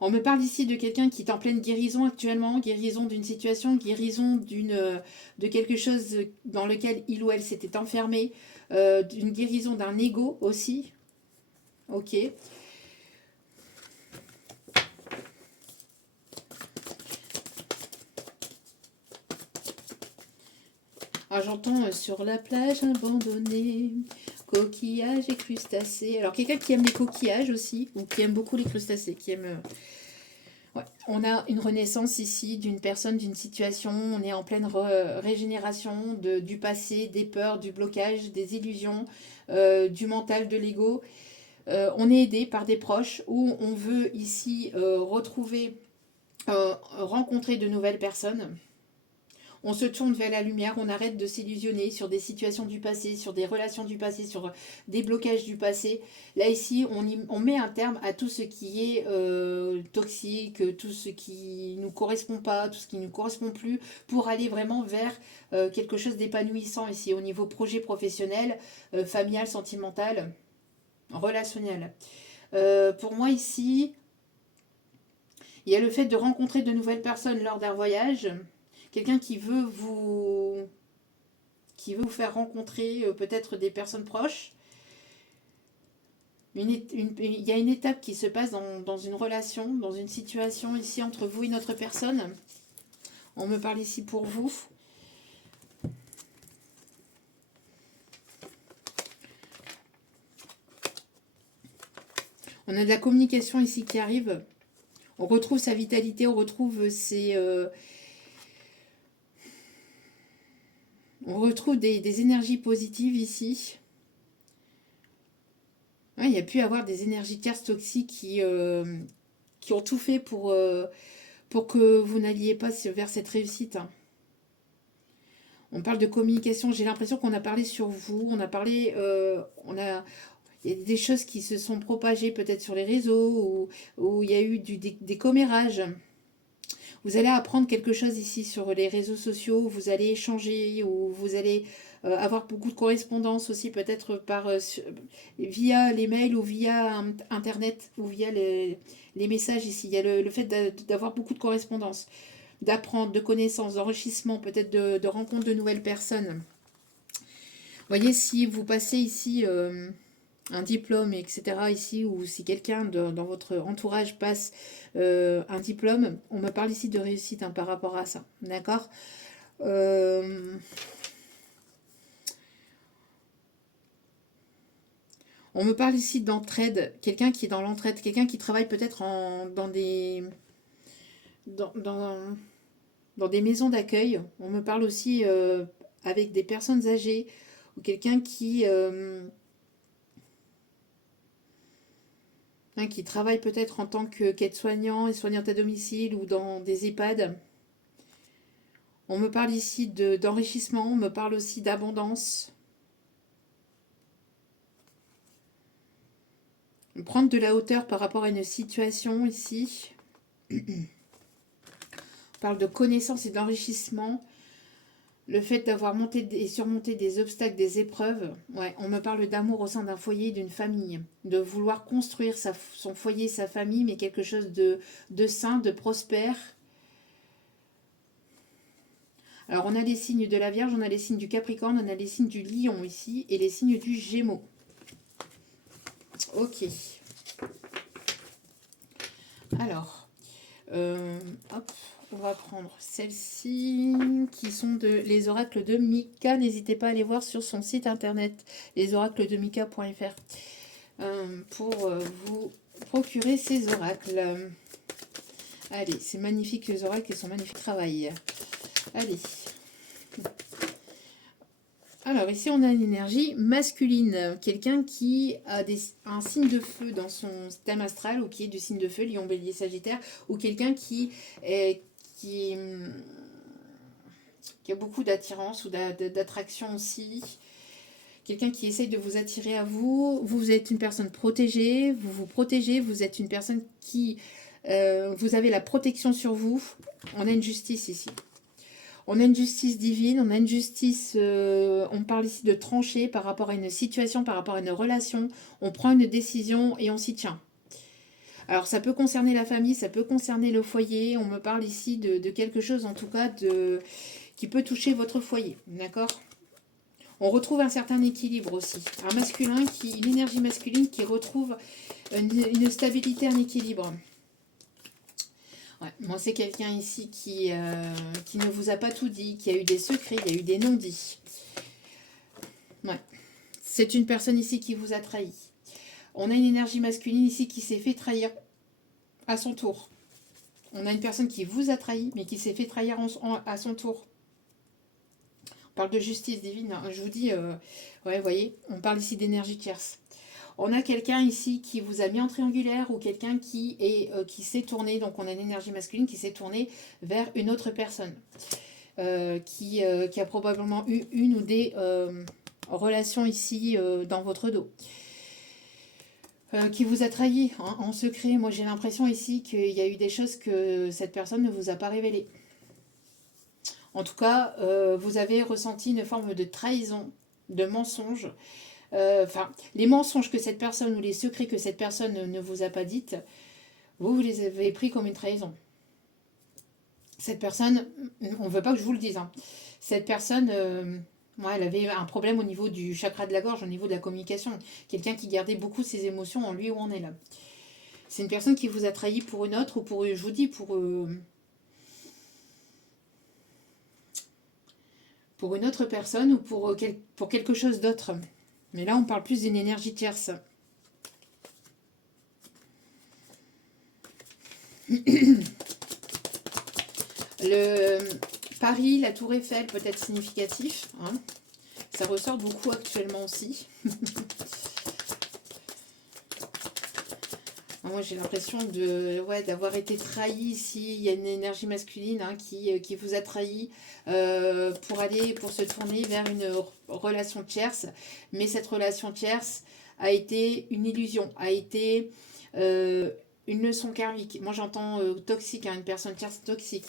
On me parle ici de quelqu'un qui est en pleine guérison actuellement, guérison d'une situation, guérison de quelque chose dans lequel il ou elle s'était enfermé, d'une guérison d'un ego aussi. Ok. Ah, j'entends sur la plage abandonnée, coquillages et crustacés. Alors quelqu'un qui aime les coquillages aussi, ou qui aime beaucoup les crustacés, qui aime... Ouais. On a une renaissance ici d'une personne, d'une situation. On est en pleine régénération du passé, des peurs, du blocage, des illusions, du mental, de l'ego. On est aidé par des proches où on veut ici rencontrer de nouvelles personnes. On se tourne vers la lumière, on arrête de s'illusionner sur des situations du passé, sur des relations du passé, sur des blocages du passé. Là, ici, on met un terme à tout ce qui est toxique, tout ce qui ne nous correspond pas, tout ce qui ne nous correspond plus, pour aller vraiment vers quelque chose d'épanouissant ici, au niveau projet professionnel, familial, sentimental, relationnel. Pour moi, ici, il y a le fait de rencontrer de nouvelles personnes lors d'un voyage. Quelqu'un qui veut vous faire rencontrer peut-être des personnes proches. Il y a une étape qui se passe dans une relation, dans une situation ici entre vous et notre personne. On me parle ici pour vous. On a de la communication ici qui arrive. On retrouve sa vitalité, on retrouve ses... on retrouve des énergies positives ici. Ouais, il y a pu y avoir des énergies tierces toxiques qui ont tout fait pour que vous n'alliez pas vers cette réussite. Hein. On parle de communication, j'ai l'impression qu'on a parlé sur vous, on a parlé, il y a des choses qui se sont propagées peut-être sur les réseaux, où il y a eu des commérages. Vous allez apprendre quelque chose ici sur les réseaux sociaux, vous allez échanger, ou vous allez avoir beaucoup de correspondance aussi, peut-être via les mails ou via Internet, ou via les messages ici. Il y a le fait d'avoir beaucoup de correspondance, d'apprendre, de connaissances, d'enrichissement, peut-être de rencontres de nouvelles personnes. Vous voyez, si vous passez ici un diplôme, etc., ici, ou si quelqu'un dans votre entourage passe un diplôme, on me parle ici de réussite hein, par rapport à ça. D'accord On me parle ici d'entraide, quelqu'un qui est dans l'entraide, quelqu'un qui travaille peut-être dans des maisons d'accueil. On me parle aussi avec des personnes âgées ou quelqu'un qui travaille peut-être en tant qu'aide-soignant et soignante à domicile ou dans des EHPAD. On me parle ici d'enrichissement, on me parle aussi d'abondance. Prendre de la hauteur par rapport à une situation ici. On parle de connaissance et d'enrichissement. Le fait d'avoir monté et surmonté des obstacles, des épreuves. Ouais, on me parle d'amour au sein d'un foyer, d'une famille. De vouloir construire son foyer, sa famille, mais quelque chose de sain, de prospère. Alors, on a les signes de la Vierge, on a les signes du Capricorne, on a les signes du Lion ici, et les signes du Gémeaux. Ok. Alors, hop, on va prendre celles-ci, qui sont les oracles de Mika. N'hésitez pas à aller voir sur son site internet, lesoracledemika.fr, pour vous procurer ces oracles. Allez, c'est magnifique les oracles et son magnifique travail. Allez. Alors ici on a une énergie masculine, quelqu'un qui a un signe de feu dans son thème astral ou qui est du signe de feu, Lion, Bélier, Sagittaire, ou quelqu'un qui a beaucoup d'attirance ou d'attraction aussi. Quelqu'un qui essaye de vous attirer à vous. Vous êtes une personne protégée, vous vous protégez, vous êtes une personne qui... vous avez la protection sur vous. On a une justice ici. On a une justice divine, on a une justice, on parle ici de trancher par rapport à une situation, par rapport à une relation. On prend une décision et on s'y tient. Alors ça peut concerner la famille, ça peut concerner le foyer. On me parle ici de quelque chose en tout cas qui peut toucher votre foyer. D'accord ? On retrouve un certain équilibre aussi. Un masculin, une énergie masculine qui retrouve une stabilité, un équilibre. Ouais, moi, c'est quelqu'un ici qui ne vous a pas tout dit, qui a eu des secrets, il y a eu des non-dits. Ouais. C'est une personne ici qui vous a trahi. On a une énergie masculine ici qui s'est fait trahir à son tour. On a une personne qui vous a trahi, mais qui s'est fait trahir à son tour. On parle de justice divine. Hein. Je vous dis, ouais, vous voyez, on parle ici d'énergie tierce. On a quelqu'un ici qui vous a mis en triangulaire ou quelqu'un qui s'est tourné, donc on a une énergie masculine qui s'est tournée vers une autre personne qui a probablement eu une ou des relations ici dans votre dos. Qui vous a trahi hein, en secret. Moi j'ai l'impression ici qu'il y a eu des choses que cette personne ne vous a pas révélées. En tout cas, vous avez ressenti une forme de trahison, de mensonge. Les mensonges que cette personne ou les secrets que cette personne ne vous a pas dites, vous les avez pris comme une trahison. Cette personne, on ne veut pas que je vous le dise, hein. Cette personne Ouais, elle avait un problème au niveau du chakra de la gorge, au niveau de la communication. Quelqu'un qui gardait beaucoup ses émotions en lui ou en elle. C'est une personne qui vous a trahi pour une autre ou pour, je vous dis, pour une autre personne ou pour quelque chose d'autre. Mais là, on parle plus d'une énergie tierce. Le Paris, la Tour Eiffel peut être significatif. Hein. Ça ressort beaucoup actuellement aussi. Moi, j'ai l'impression d'avoir été trahi ici. Il y a une énergie masculine qui vous a trahi pour se tourner vers une relation tierce. Mais cette relation tierce a été une illusion, a été une leçon karmique. Moi, j'entends toxique, une personne tierce toxique.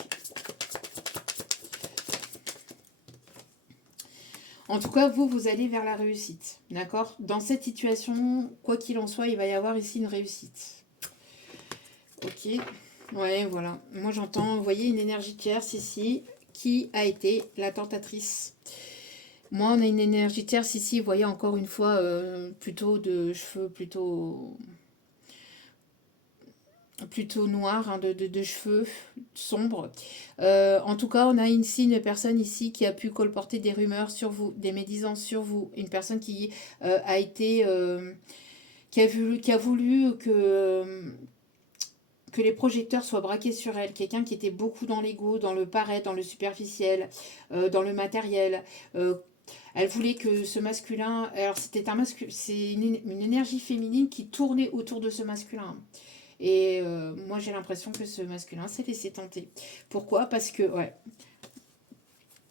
En tout cas, vous allez vers la réussite. D'accord? Dans cette situation, quoi qu'il en soit, il va y avoir ici une réussite. Ok, ouais, voilà. Moi, j'entends, vous voyez, une énergie tierce ici qui a été la tentatrice. Moi, on a une énergie tierce ici, vous voyez, encore une fois, plutôt de cheveux plutôt noirs, hein, de cheveux sombres. En tout cas, on a ici une personne ici qui a pu colporter des rumeurs sur vous, des médisances sur vous. Une personne qui a été... qui a voulu que les projecteurs soient braqués sur elle, quelqu'un qui était beaucoup dans l'ego, dans le paraître, dans le superficiel, dans le matériel. Elle voulait que ce masculin, alors c'était c'est une énergie féminine qui tournait autour de ce masculin. Et moi j'ai l'impression que ce masculin s'est laissé tenter. Pourquoi? Parce que, ouais,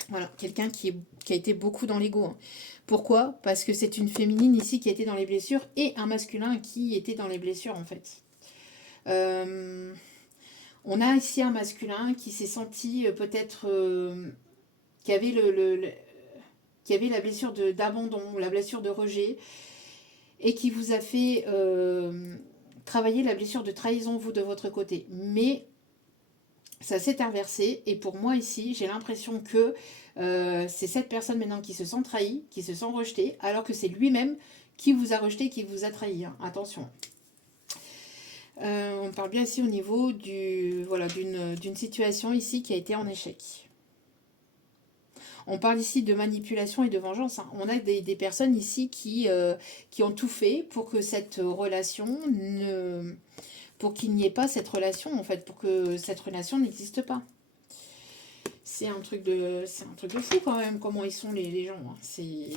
voilà, quelqu'un qui a été beaucoup dans l'ego. Hein. Pourquoi? Parce que c'est une féminine ici qui a été dans les blessures et un masculin qui était dans les blessures en fait. On a ici un masculin qui s'est senti peut-être qui avait qui avait la blessure d'abandon, la blessure de rejet, et qui vous a fait travailler la blessure de trahison, vous, de votre côté. Mais ça s'est inversé, et pour moi ici, j'ai l'impression que c'est cette personne maintenant qui se sent trahie, qui se sent rejetée, alors que c'est lui-même qui vous a rejeté, qui vous a trahi. Hein. Attention. On parle bien ici au niveau d'une situation ici qui a été en échec. On parle ici de manipulation et de vengeance. Hein. On a des personnes ici qui ont tout fait pour que cette relation pour qu'il n'y ait pas cette relation, en fait, pour que cette relation n'existe pas. C'est un truc de fou quand même, comment ils sont les gens. Hein. C'est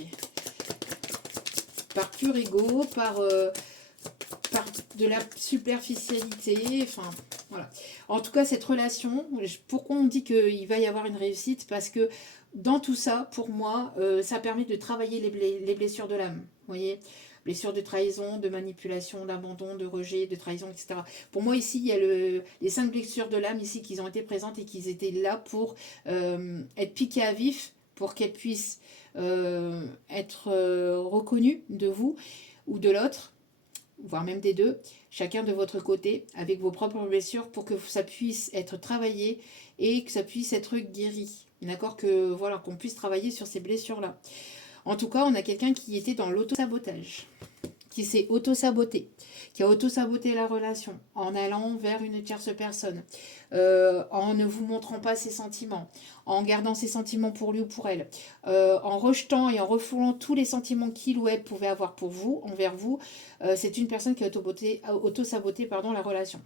par pur ego, par de la superficialité, enfin voilà. En tout cas, cette relation, pourquoi on dit qu'il va y avoir une réussite? Parce que dans tout ça, pour moi, ça permet de travailler les blessures de l'âme. Vous voyez, blessures de trahison, de manipulation, d'abandon, de rejet, de trahison, etc. Pour moi, ici, il y a les 5 blessures de l'âme ici qui ont été présentes et qui étaient là pour être piquées à vif, pour qu'elles puissent être reconnues de vous ou de l'autre, voire même des deux, chacun de votre côté, avec vos propres blessures, pour que ça puisse être travaillé et que ça puisse être guéri. D'accord? Que voilà, qu'on puisse travailler sur ces blessures-là. En tout cas, on a quelqu'un qui était dans l'auto-sabotage, qui s'est auto-saboté, qui a auto-saboté la relation en allant vers une tierce personne, en ne vous montrant pas ses sentiments, en gardant ses sentiments pour lui ou pour elle, en rejetant et en refoulant tous les sentiments qu'il ou elle pouvait avoir pour vous, envers vous. C'est une personne qui a auto-saboté la relation.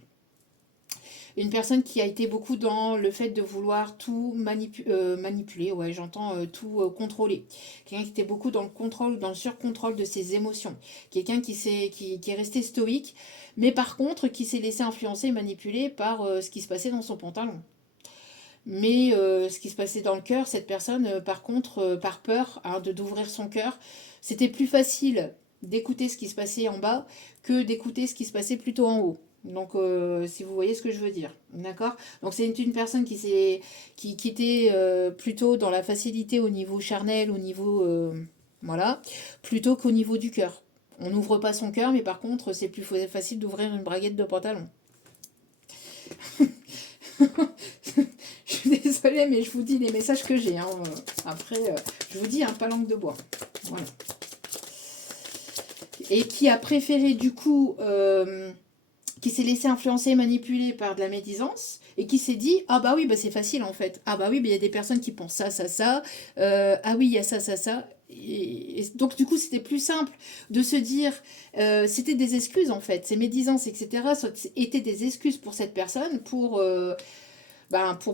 Une personne qui a été beaucoup dans le fait de vouloir tout manipuler, ouais, j'entends tout contrôler. Quelqu'un qui était beaucoup dans le contrôle, dans le surcontrôle de ses émotions. Quelqu'un qui est resté stoïque, mais par contre qui s'est laissé influencer et manipuler par ce qui se passait dans son pantalon. Mais ce qui se passait dans le cœur, cette personne, par contre, par peur d'ouvrir son cœur, c'était plus facile d'écouter ce qui se passait en bas que d'écouter ce qui se passait plutôt en haut. Donc, si vous voyez ce que je veux dire, d'accord? Donc, c'est une personne qui était plutôt dans la facilité au niveau charnel, au niveau, voilà, plutôt qu'au niveau du cœur. On n'ouvre pas son cœur, mais par contre, c'est plus facile d'ouvrir une braguette de pantalon. Je désolée, mais je vous dis les messages que j'ai. Hein. Après, je vous dis, pas langue de bois. Voilà. Et qui a préféré, du coup, qui s'est laissé influencer, manipuler par de la médisance, et qui s'est dit, ah bah oui, bah c'est facile en fait. Ah bah oui, il y a des personnes qui pensent ça, ça, ça. Ah oui, il y a ça, ça, ça. Et donc du coup, c'était plus simple de se dire, c'était des excuses en fait. Ces médisances, etc., étaient des excuses pour cette personne, pour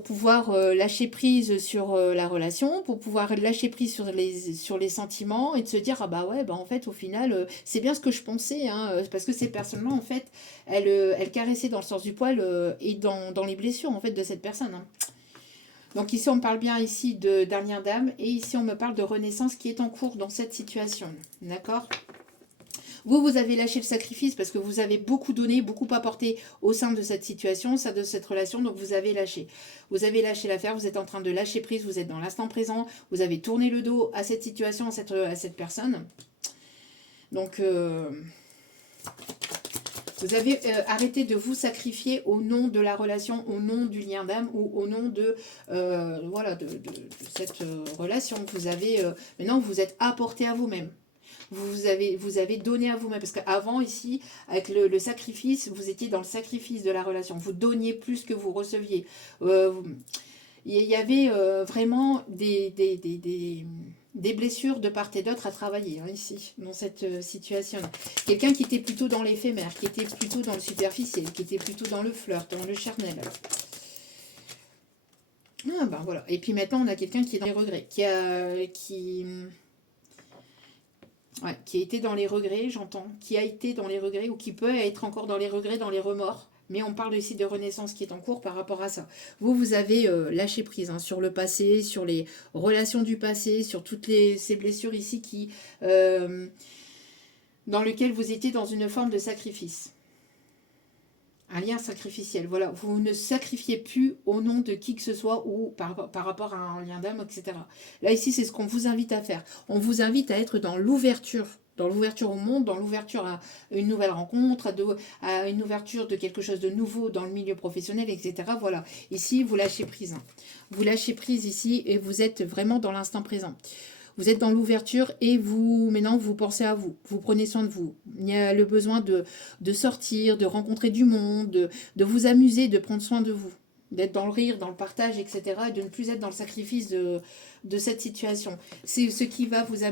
pouvoir lâcher prise sur la relation, pour pouvoir lâcher prise sur les sentiments et de se dire, ah bah ouais, bah en fait, au final, c'est bien ce que je pensais, hein, parce que ces personnes-là, en fait, elles caressaient dans le sens du poil et dans les blessures, en fait, de cette personne. Hein. Donc ici, on parle bien ici de dernière dame, et ici, on me parle de renaissance qui est en cours dans cette situation. D'accord ? Vous avez lâché le sacrifice parce que vous avez beaucoup donné, beaucoup apporté au sein de cette situation, au sein de cette relation, donc vous avez lâché. Vous avez lâché l'affaire, vous êtes en train de lâcher prise, vous êtes dans l'instant présent, vous avez tourné le dos à cette situation, à cette personne. Donc, vous avez arrêté de vous sacrifier au nom de la relation, au nom du lien d'âme ou au nom de, de cette relation. Maintenant, vous êtes apporté à vous-même. Vous avez donné à vous-même. Parce qu'avant, ici, avec le sacrifice, vous étiez dans le sacrifice de la relation. Vous donniez plus que vous receviez. Il y avait vraiment des blessures de part et d'autre à travailler, hein, ici, dans cette situation. Quelqu'un qui était plutôt dans l'éphémère, qui était plutôt dans le superficiel, qui était plutôt dans le flirt, dans le charnel. Ah ben voilà. Et puis maintenant, on a quelqu'un qui est dans les regrets, qui a été dans les regrets, j'entends, qui a été dans les regrets ou qui peut être encore dans les regrets, dans les remords. Mais on parle ici de renaissance qui est en cours par rapport à ça. Vous avez lâché prise hein, sur le passé, sur les relations du passé, sur toutes ces blessures ici dans lesquelles vous étiez dans une forme de sacrifice. Un lien sacrificiel. Voilà, vous ne sacrifiez plus au nom de qui que ce soit ou par rapport à un lien d'âme, etc. Là, ici, c'est ce qu'on vous invite à faire. On vous invite à être dans l'ouverture au monde, dans l'ouverture à une nouvelle rencontre, à une ouverture de quelque chose de nouveau dans le milieu professionnel, etc. Voilà, ici, vous lâchez prise. Hein. Vous lâchez prise ici et vous êtes vraiment dans l'instant présent. Vous êtes dans l'ouverture et maintenant, vous pensez à vous. Vous prenez soin de vous. Il y a le besoin de sortir, de rencontrer du monde, de vous amuser, de prendre soin de vous. D'être dans le rire, dans le partage, etc. Et de ne plus être dans le sacrifice de cette situation. C'est ce qui va vous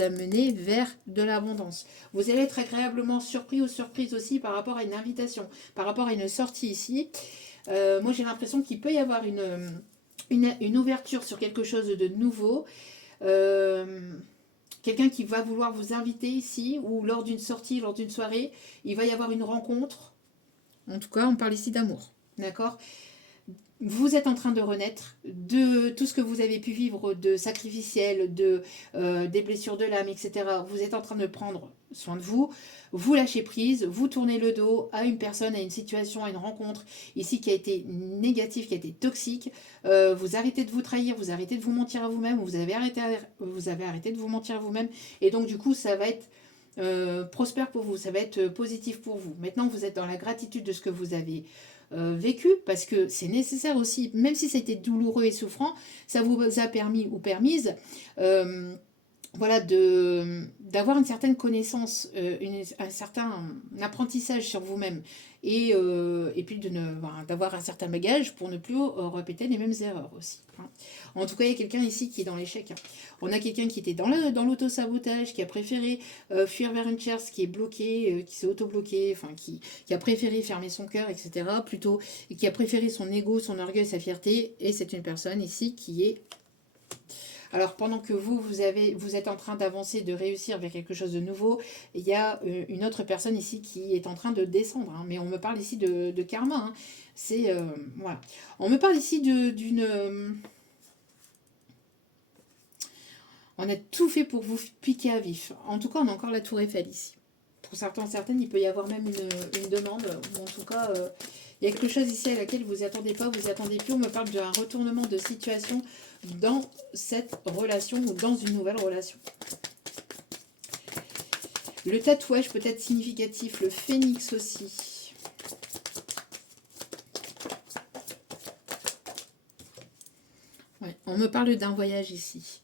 amener vers de l'abondance. Vous allez être agréablement surpris ou surprise aussi par rapport à une invitation, par rapport à une sortie ici. Moi, j'ai l'impression qu'il peut y avoir une ouverture sur quelque chose de nouveau. Quelqu'un qui va vouloir vous inviter ici, ou lors d'une sortie, lors d'une soirée, il va y avoir une rencontre. En tout cas, on parle ici d'amour. D'accord ? Vous êtes en train de renaître de tout ce que vous avez pu vivre de sacrificiel, des blessures de l'âme, etc. Vous êtes en train de prendre soin de vous, vous lâchez prise, vous tournez le dos à une personne, à une situation, à une rencontre ici qui a été négative, qui a été toxique. Vous arrêtez de vous trahir, vous arrêtez de vous mentir à vous-même, vous avez arrêté de vous mentir à vous-même. Et donc du coup, ça va être prospère pour vous, ça va être positif pour vous. Maintenant, vous êtes dans la gratitude de ce que vous avez vécu, parce que c'est nécessaire aussi, même si c'était douloureux et souffrant, ça vous a permis ou permise d'avoir une certaine connaissance, un certain apprentissage sur vous-même et puis d'avoir un certain bagage pour ne plus répéter les mêmes erreurs aussi. Hein. En tout cas, il y a quelqu'un ici qui est dans l'échec. Hein. On a quelqu'un qui était dans l'auto-sabotage, qui a préféré fuir vers une chaise, qui est bloqué, qui s'est auto-bloqué, qui a préféré fermer son cœur, etc. Plutôt, et qui a préféré son ego, son orgueil, sa fierté. Et c'est une personne ici qui est... Alors, pendant que vous êtes en train d'avancer, de réussir vers quelque chose de nouveau, il y a une autre personne ici qui est en train de descendre. Hein. Mais on me parle ici de karma. Hein. C'est... voilà. On me parle ici d'une... on a tout fait pour vous piquer à vif. En tout cas, on a encore la tour Eiffel ici. Pour certaines, il peut y avoir même une demande. Ou en tout cas, il y a quelque chose ici à laquelle vous n'y attendez pas, vous n'y attendez plus. On me parle d'un retournement de situation dans cette relation ou dans une nouvelle relation. Le tatouage peut être significatif, le phénix aussi. On me parle d'un voyage ici.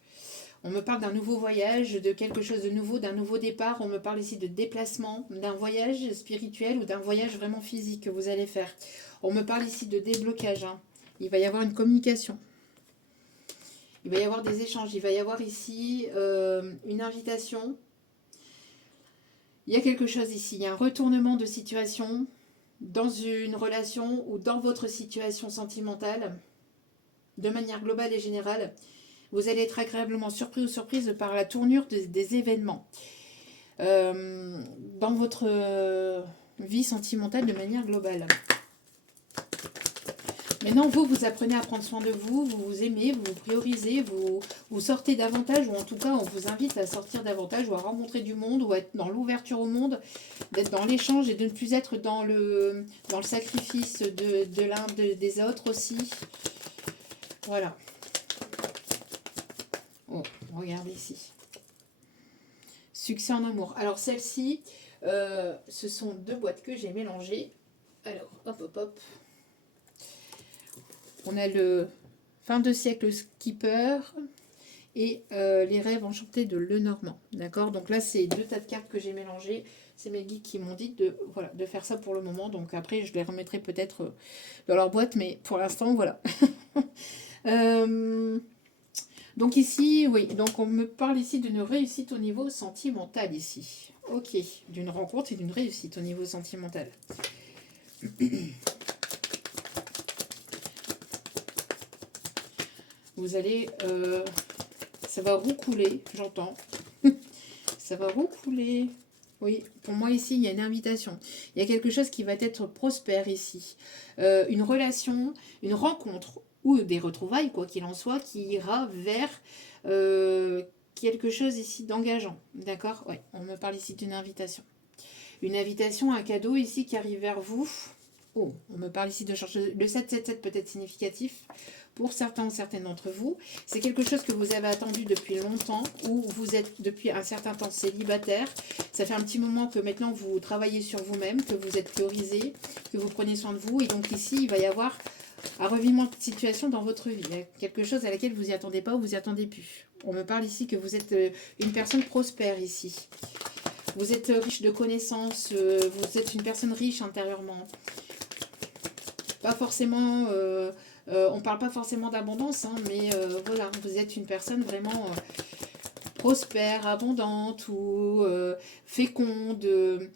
On me parle d'un nouveau voyage, de quelque chose de nouveau, d'un nouveau départ. On me parle ici de déplacement, d'un voyage spirituel ou d'un voyage vraiment physique que vous allez faire. On me parle ici de déblocage. Hein. Il va y avoir une communication. Il va y avoir des échanges. Il va y avoir ici une invitation. Il y a quelque chose ici. Il y a un retournement de situation dans une relation ou dans votre situation sentimentale, de manière globale et générale. Vous allez être agréablement surpris ou surprise par la tournure des événements dans votre vie sentimentale de manière globale. Maintenant, vous apprenez à prendre soin de vous, vous vous aimez, vous vous priorisez, vous sortez davantage, ou en tout cas, on vous invite à sortir davantage, ou à rencontrer du monde, ou à être dans l'ouverture au monde, d'être dans l'échange et de ne plus être dans le sacrifice de l'un des autres aussi. Voilà. Oh, regardez ici. Succès en amour. Alors celle-ci, ce sont 2 boîtes que j'ai mélangées. Alors, hop, hop, hop. On a le fin de siècle skipper et les rêves enchantés de Lenormand. D'accord? Donc là, c'est 2 tas de cartes que j'ai mélangées. C'est mes guides qui m'ont dit de faire ça pour le moment. Donc après, je les remettrai peut-être dans leur boîte, mais pour l'instant, voilà. Donc ici, oui, donc on me parle ici d'une réussite au niveau sentimental ici. Ok, d'une rencontre et d'une réussite au niveau sentimental. Vous allez... ça va roucouler, j'entends. Ça va roucouler. Oui, pour moi ici, il y a une invitation. Il y a quelque chose qui va être prospère ici. Une relation, une rencontre ou des retrouvailles, quoi qu'il en soit, qui ira vers quelque chose ici d'engageant. D'accord? Oui, on me parle ici d'une invitation. Une invitation, un cadeau ici qui arrive vers vous. Oh, on me parle ici de chercher. Le 777 peut être significatif pour certains ou certaines d'entre vous. C'est quelque chose que vous avez attendu depuis longtemps ou vous êtes depuis un certain temps célibataire. Ça fait un petit moment que maintenant vous travaillez sur vous-même, que vous êtes priorisé, que vous prenez soin de vous. Et donc ici, il va y avoir un revirement de situation dans votre vie. Il y a quelque chose à laquelle vous n'y attendez pas ou vous n'y attendez plus. On me parle ici que vous êtes une personne prospère ici. Vous êtes riche de connaissances, vous êtes une personne riche intérieurement. Pas forcément, on ne parle pas forcément d'abondance, hein, mais voilà, vous êtes une personne vraiment prospère, abondante ou féconde.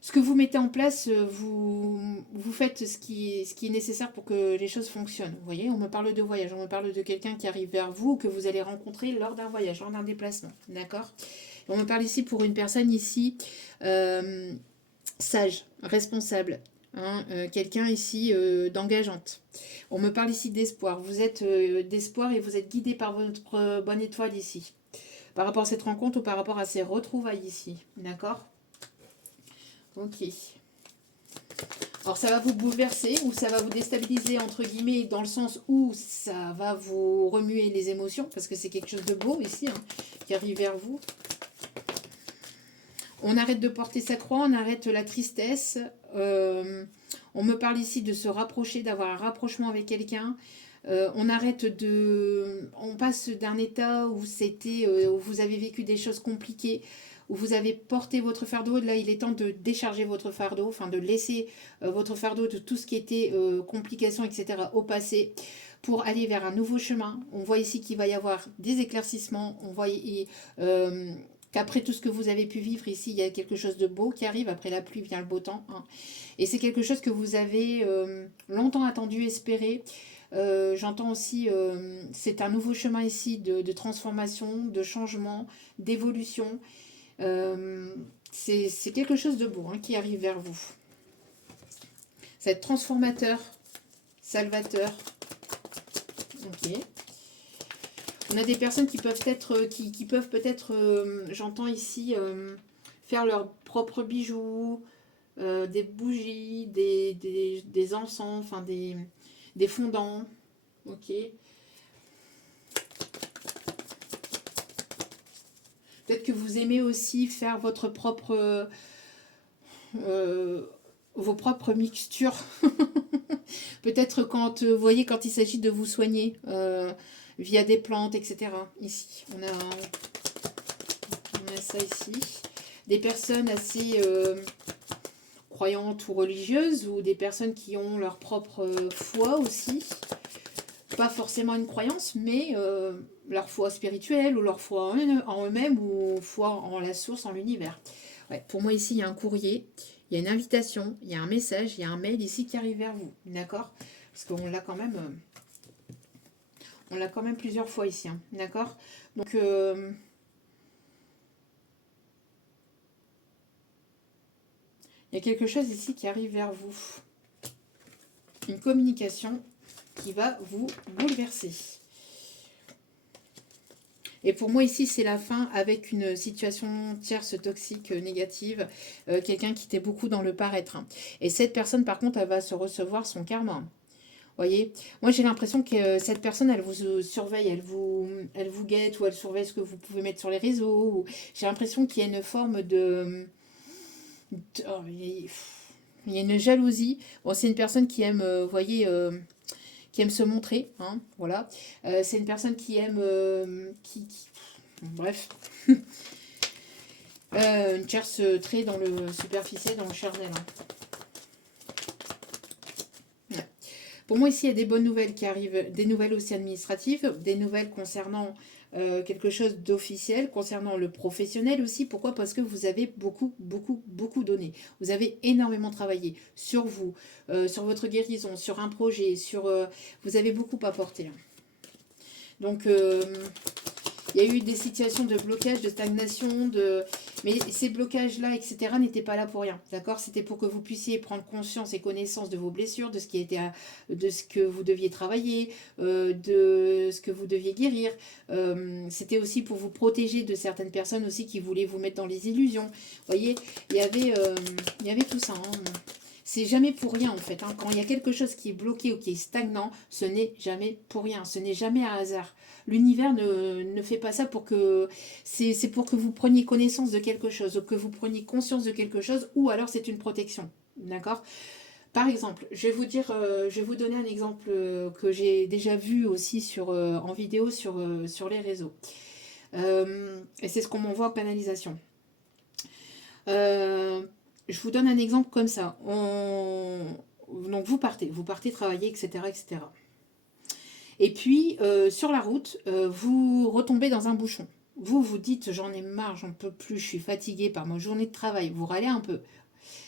Ce que vous mettez en place, vous faites ce qui est nécessaire pour que les choses fonctionnent. Vous voyez, on me parle de voyage, on me parle de quelqu'un qui arrive vers vous, que vous allez rencontrer lors d'un voyage, lors d'un déplacement. D'accord ? On me parle ici pour une personne ici sage, responsable. Hein, quelqu'un ici d'engageante. On me parle ici d'espoir. Vous êtes d'espoir et vous êtes guidé par votre bonne étoile ici. Par rapport à cette rencontre ou par rapport à ces retrouvailles ici. D'accord ? Ok. Alors ça va vous bouleverser ou ça va vous déstabiliser entre guillemets dans le sens où ça va vous remuer les émotions parce que c'est quelque chose de beau ici hein, qui arrive vers vous. On arrête de porter sa croix, on arrête la tristesse. On me parle ici de se rapprocher, d'avoir un rapprochement avec quelqu'un. On passe d'un état où où vous avez vécu des choses compliquées, où vous avez porté votre fardeau. Là, il est temps de décharger votre fardeau, enfin de laisser votre fardeau de tout ce qui était complications, etc. au passé pour aller vers un nouveau chemin. On voit ici qu'il va y avoir des éclaircissements. On voit qu'après tout ce que vous avez pu vivre ici, il y a quelque chose de beau qui arrive. Après la pluie vient le beau temps. Hein. Et c'est quelque chose que vous avez longtemps attendu, espéré. J'entends aussi, c'est un nouveau chemin ici de transformation, de changement, d'évolution. C'est quelque chose de beau hein, qui arrive vers vous. Ça va être transformateur, salvateur. Ok. On a des personnes qui peuvent peut-être, j'entends ici, faire leurs propres bijoux, des bougies, des encens, enfin des fondants. Ok. Peut-être que vous aimez aussi faire vos propres mixtures. Peut-être quand, vous voyez, quand il s'agit de vous soigner. via des plantes, etc. Ici, on a ça ici. Des personnes assez croyantes ou religieuses, ou des personnes qui ont leur propre foi aussi. Pas forcément une croyance, mais leur foi spirituelle, ou leur foi en eux-mêmes, ou foi en la source, en l'univers. Ouais, pour moi ici, il y a un courrier, il y a une invitation, il y a un message, il y a un mail ici qui arrive vers vous, d'accord? Parce qu'on l'a quand même... on l'a quand même plusieurs fois ici, hein, d'accord? Donc, il y a quelque chose ici qui arrive vers vous. Une communication qui va vous bouleverser. Et pour moi ici, c'est la fin avec une situation tierce toxique négative. Quelqu'un qui était beaucoup dans le paraître. Hein. Et cette personne, par contre, elle va se recevoir son karma. Voyez, moi j'ai l'impression que cette personne, elle vous surveille, elle vous guette, ou elle surveille ce que vous pouvez mettre sur les réseaux. J'ai l'impression qu'il y a une forme oh, il y a une jalousie. Bon, c'est une personne qui aime, vous voyez, qui aime se montrer, hein, voilà. C'est une personne qui aime, bref, une tierce très dans le superficiel, dans le charnel. Hein. Ouais. Pour moi, ici, il y a des bonnes nouvelles qui arrivent, des nouvelles aussi administratives, des nouvelles concernant quelque chose d'officiel, concernant le professionnel aussi. Pourquoi? Parce que vous avez beaucoup donné. Vous avez énormément travaillé sur vous, sur votre guérison, sur un projet, vous avez beaucoup apporté. Hein. Donc, il y a eu des situations de blocage, de stagnation, mais ces blocages-là, etc., n'étaient pas là pour rien. D'accord? C'était pour que vous puissiez prendre conscience et connaissance de vos blessures, de ce qui était, de ce que vous deviez travailler, de ce que vous deviez guérir. C'était aussi pour vous protéger de certaines personnes aussi qui voulaient vous mettre dans les illusions. Vous voyez, il y avait tout ça. Hein. C'est jamais pour rien en fait. Hein. Quand il y a quelque chose qui est bloqué ou qui est stagnant, ce n'est jamais pour rien. Ce n'est jamais un hasard. L'univers ne fait pas ça pour que... C'est pour que vous preniez connaissance de quelque chose, que vous preniez conscience de quelque chose, ou alors c'est une protection. D'accord? Par exemple, je vais vous donner un exemple que j'ai déjà vu aussi en vidéo sur les réseaux. Et c'est ce qu'on m'envoie en canalisation. Je vous donne un exemple comme ça. Donc vous partez travailler, etc. etc. Et puis, sur la route, vous retombez dans un bouchon. Vous vous dites, j'en ai marre, j'en peux plus, je suis fatiguée par ma journée de travail. Vous râlez un peu.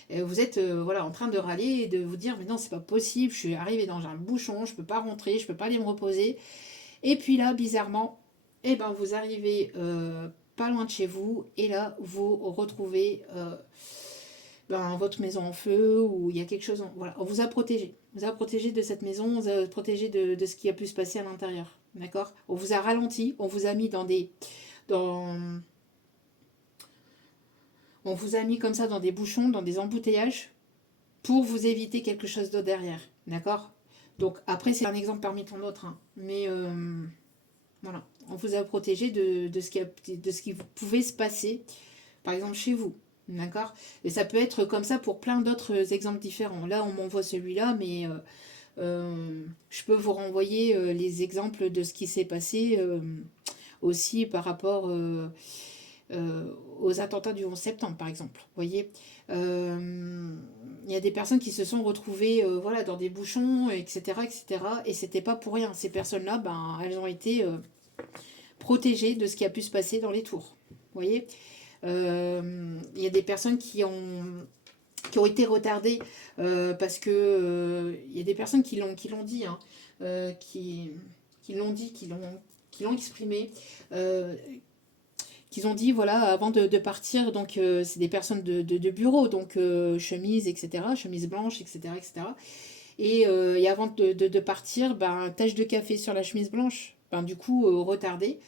Et vous êtes voilà, en train de râler et de vous dire, mais non, c'est pas possible, je suis arrivée dans un bouchon, je peux pas rentrer, je peux pas aller me reposer. Et puis là, bizarrement, eh ben, vous arrivez pas loin de chez vous et là, vous retrouvez votre maison en feu ou il y a quelque chose. Voilà, on vous a protégé. On vous a protégé de cette maison, on vous a protégé de ce qui a pu se passer à l'intérieur. D'accord? On vous a ralenti, on vous a mis dans, on vous a mis comme ça dans des bouchons, dans des embouteillages pour vous éviter quelque chose d'autre derrière. D'accord? Donc après, c'est un exemple parmi tant d'autres. Hein. Mais voilà, on vous a protégé de ce qui pouvait se passer, par exemple chez vous. D'accord? Et ça peut être comme ça pour plein d'autres exemples différents. Là, on m'envoie celui-là, mais je peux vous renvoyer les exemples de ce qui s'est passé aussi par rapport aux attentats du 11 septembre, par exemple. Vous voyez, il y a des personnes qui se sont retrouvées voilà, dans des bouchons, etc., etc. Et c'était pas pour rien. Ces personnes-là, ben, elles ont été protégées de ce qui a pu se passer dans les tours. Vous voyez, il y a des personnes qui ont été retardées parce que il y a des personnes qui l'ont dit, hein, qui l'ont dit, qui l'ont exprimé. Qu'ils ont dit, voilà, avant de partir, donc c'est des personnes de bureau, donc chemise, etc., chemise blanche, etc., etc. Et avant de partir, ben, tache de café sur la chemise blanche, ben, du coup, retardée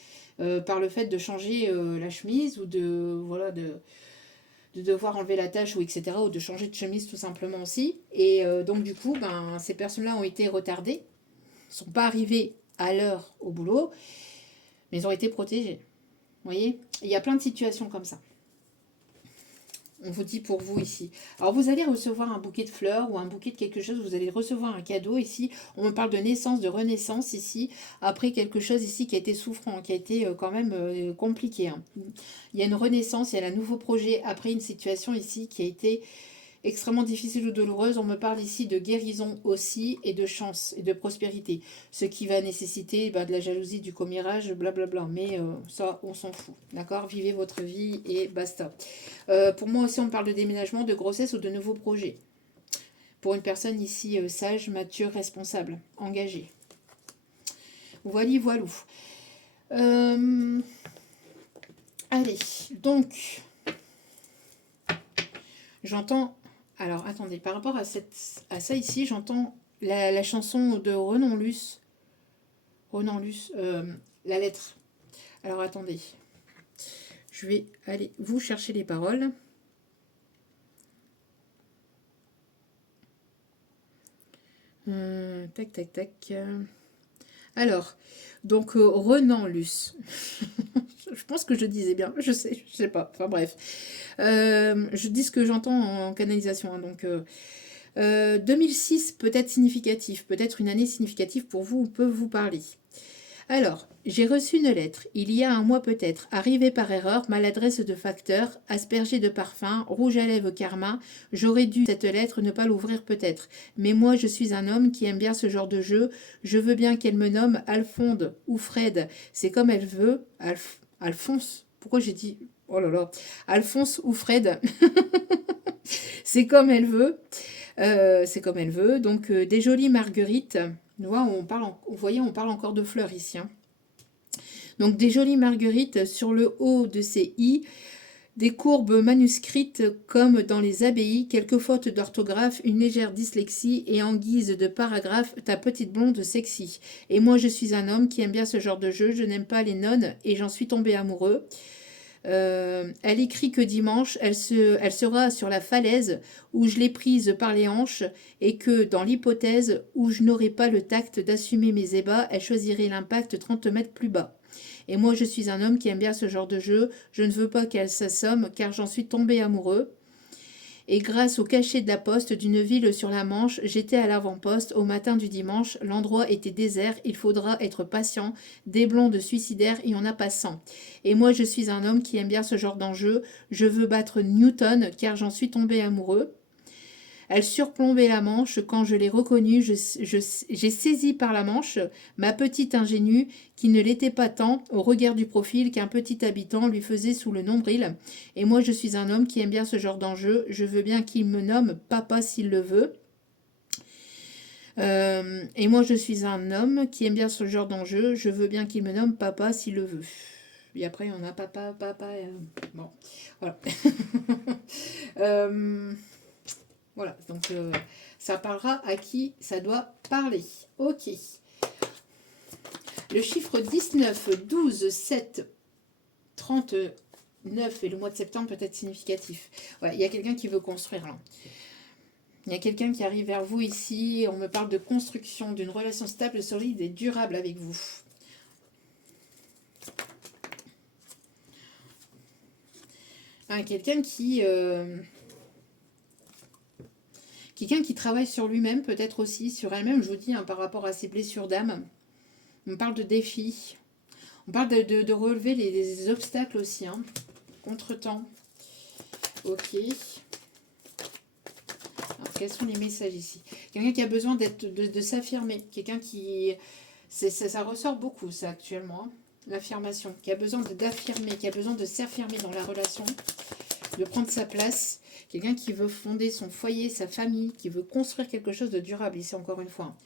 par le fait de changer la chemise ou voilà, de devoir enlever la tache, ou etc., ou de changer de chemise tout simplement aussi. Et donc, du coup, ben, ces personnes-là ont été retardées, ne sont pas arrivées à l'heure au boulot, mais ils ont été protégées. Vous voyez, il y a plein de situations comme ça. On vous dit pour vous ici. Alors, vous allez recevoir un bouquet de fleurs ou un bouquet de quelque chose. Vous allez recevoir un cadeau ici. On me parle de naissance, de renaissance ici. Après quelque chose ici qui a été souffrant, qui a été quand même compliqué. Hein. Il y a une renaissance, il y a un nouveau projet après une situation ici qui a été extrêmement difficile ou douloureuse. On me parle ici de guérison aussi et de chance et de prospérité. Ce qui va nécessiter de la jalousie, du commérage, blablabla. Mais ça, on s'en fout. D'accord? Vivez votre vie et basta. Pour moi aussi, on parle de déménagement, de grossesse ou de nouveaux projets. Pour une personne ici sage, mature, responsable, engagée. Voilà, voilou. Allez, donc, j'entends... Alors, attendez, par rapport à ça ici, j'entends la chanson de Renan Luce. Renan Luce, la lettre. Alors, attendez. Je vais aller vous chercher les paroles. Tac, tac, tac. Alors, donc, Renan Luce. Je pense que je disais bien, je sais pas, enfin bref. Je dis ce que j'entends en canalisation, hein, donc 2006 peut être significatif, peut-être une année significative pour vous ou peut vous parler. Alors, j'ai reçu une lettre, il y a un mois peut-être, arrivée par erreur, maladresse de facteur, aspergée de parfum, rouge à lèvres karma, j'aurais dû cette lettre ne pas l'ouvrir peut-être. Mais moi je suis un homme qui aime bien ce genre de jeu, je veux bien qu'elle me nomme Alphonde ou Fred, c'est comme elle veut, Alphonse, pourquoi j'ai dit... Oh là là, Alphonse ou Fred, c'est comme elle veut. C'est comme elle veut. Donc, des jolies marguerites. Vous voyez, on parle encore de fleurs ici. Hein. Donc, des jolies marguerites sur le haut de ces i. Des courbes manuscrites comme dans les abbayes, quelques fautes d'orthographe, une légère dyslexie et en guise de paragraphe, ta petite blonde sexy. Et moi, je suis un homme qui aime bien ce genre de jeu. Je n'aime pas les nonnes et j'en suis tombé amoureux. Elle écrit que dimanche, elle sera sur la falaise où je l'ai prise par les hanches et que dans l'hypothèse où je n'aurai pas le tact d'assumer mes ébats, elle choisirait l'impact 30 mètres plus bas. Et moi, je suis un homme qui aime bien ce genre de jeu. Je ne veux pas qu'elle s'assomme car j'en suis tombé amoureux. Et grâce au cachet de la poste d'une ville sur la Manche, j'étais à l'avant-poste au matin du dimanche. L'endroit était désert, il faudra être patient. Des blondes suicidaires, il y en a pas 100. Et moi, je suis un homme qui aime bien ce genre d'enjeu. Je veux battre Newton car j'en suis tombé amoureux. Elle surplombait la Manche. Quand je l'ai reconnue, j'ai saisi par la manche ma petite ingénue, qui ne l'était pas tant au regard du profil qu'un petit habitant lui faisait sous le nombril. Et moi, je suis un homme qui aime bien ce genre d'enjeu. Je veux bien qu'il me nomme papa s'il le veut. Et moi, je suis un homme qui aime bien ce genre d'enjeu. Je veux bien qu'il me nomme papa s'il le veut. Et après, on a papa. Bon, voilà. Voilà, donc ça parlera à qui ça doit parler. Ok. Le chiffre 19, 12, 7, 39 et le mois de septembre peut être significatif. Ouais, il y a quelqu'un qui veut construire là. Il y a quelqu'un qui arrive vers vous ici. On me parle de construction, d'une relation stable, solide et durable avec vous. Quelqu'un qui... Quelqu'un qui travaille sur lui-même, peut-être aussi sur elle-même, je vous dis, par rapport à ses blessures d'âme. On parle de défis. On parle de relever les obstacles aussi. Contretemps. Ok. Alors, quels sont les messages ici? Quelqu'un qui a besoin de s'affirmer. Quelqu'un qui... Ça ressort beaucoup, ça, actuellement. L'affirmation. Qui a besoin d'affirmer, qui a besoin de s'affirmer dans la relation. De prendre sa place. Quelqu'un qui veut fonder son foyer, sa famille, qui veut construire quelque chose de durable, ici encore une fois.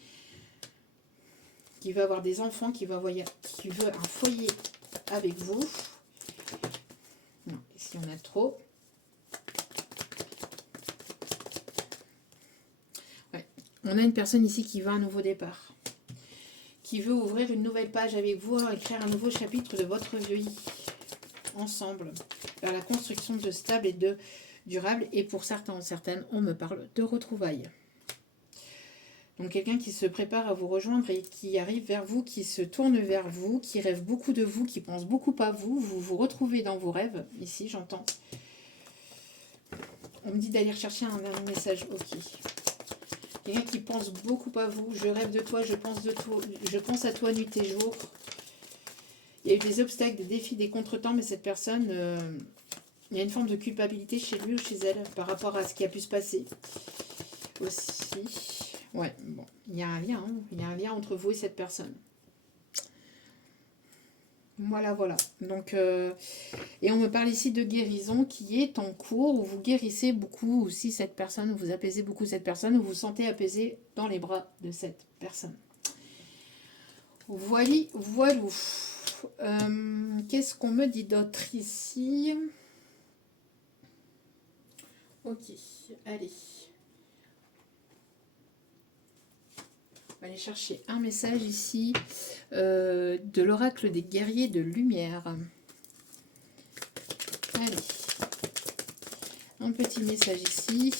Qui veut avoir des enfants, qui veut un foyer avec vous. Non, ici on a trop. Ouais. On a une personne ici qui veut un nouveau départ. Qui veut ouvrir une nouvelle page avec vous, écrire un nouveau chapitre de votre vie. Ensemble. Vers la construction de stable et de durable, et pour certains ou certaines, on me parle de retrouvailles. Donc quelqu'un qui se prépare à vous rejoindre et qui arrive vers vous, qui se tourne vers vous, qui rêve beaucoup de vous, qui pense beaucoup à vous, vous vous retrouvez dans vos rêves, ici j'entends. On me dit d'aller rechercher un dernier message. Ok. Quelqu'un qui pense beaucoup à vous. Je rêve de toi, je pense à toi nuit et jour. Il y a eu des obstacles, des défis, des contretemps, mais cette personne, il y a une forme de culpabilité chez lui ou chez elle par rapport à ce qui a pu se passer. Aussi. Ouais, bon, il y a un lien, hein. Il y a un lien entre vous et cette personne. Voilà, voilà. Donc, et on me parle ici de guérison qui est en cours, où vous guérissez beaucoup aussi cette personne, où vous apaisez beaucoup cette personne, où vous vous sentez apaisé dans les bras de cette personne. Voili, voilou. Qu'est-ce qu'on me dit d'autre ici? Ok, allez. On va aller chercher un message ici de l'oracle des guerriers de lumière. Allez. Un petit message ici.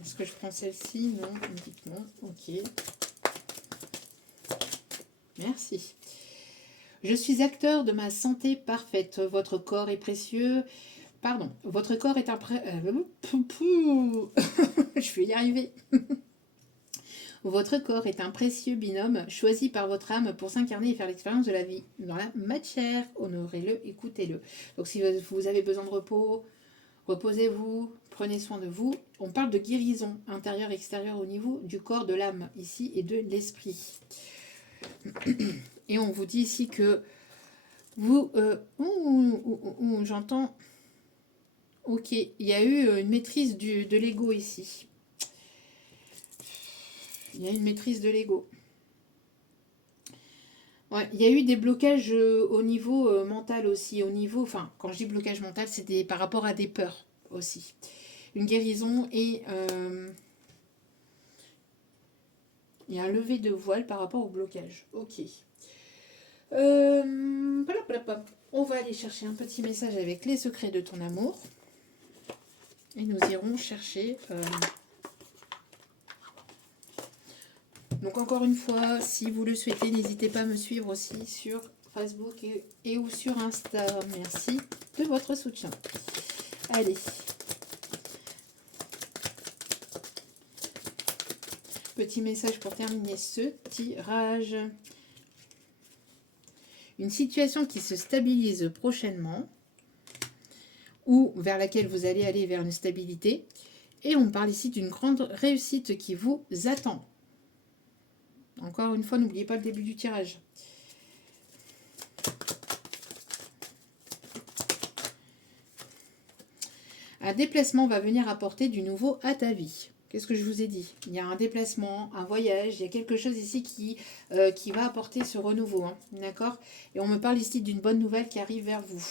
Est-ce que je prends celle-ci? Non, vous me dites non. Ok. Merci. Je suis acteur de ma santé parfaite. Votre corps est précieux. Pardon. Votre corps est un je vais y arriver. Votre corps est un précieux binôme choisi par votre âme pour s'incarner et faire l'expérience de la vie dans la matière. Honorez-le, écoutez-le. Donc si vous avez besoin de repos, reposez-vous, prenez soin de vous. On parle de guérison intérieure, extérieure au niveau du corps, de l'âme ici et de l'esprit. Et on vous dit ici que vous... j'entends... Ok, il y a eu une maîtrise de l'ego ici. Il y a une maîtrise de l'ego. Ouais, il y a eu des blocages au niveau mental aussi. Au niveau, enfin, quand je dis blocage mental, c'est par rapport à des peurs aussi. Une guérison et il y a un lever de voile par rapport au blocage. Ok. On va aller chercher un petit message avec les secrets de ton amour. Et nous irons chercher... Donc encore une fois, si vous le souhaitez, n'hésitez pas à me suivre aussi sur Facebook et ou sur Insta. Merci de votre soutien. Allez. Petit message pour terminer ce tirage. Une situation qui se stabilise prochainement ou vers laquelle vous allez aller vers une stabilité. Et on parle ici d'une grande réussite qui vous attend. Encore une fois, n'oubliez pas le début du tirage. Un déplacement va venir apporter du nouveau à ta vie. Qu'est-ce que je vous ai dit? Il y a un déplacement, un voyage, il y a quelque chose ici qui va apporter ce renouveau. Hein, d'accord? Et on me parle ici d'une bonne nouvelle qui arrive vers vous.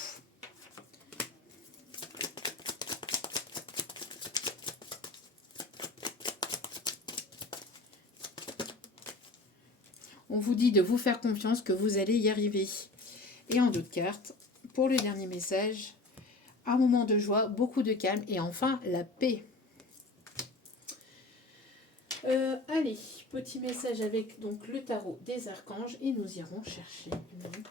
On vous dit de vous faire confiance, que vous allez y arriver. Et en d'autres cartes, pour le dernier message, un moment de joie, beaucoup de calme et enfin la paix. Allez, petit message avec donc le tarot des archanges et nous irons chercher donc,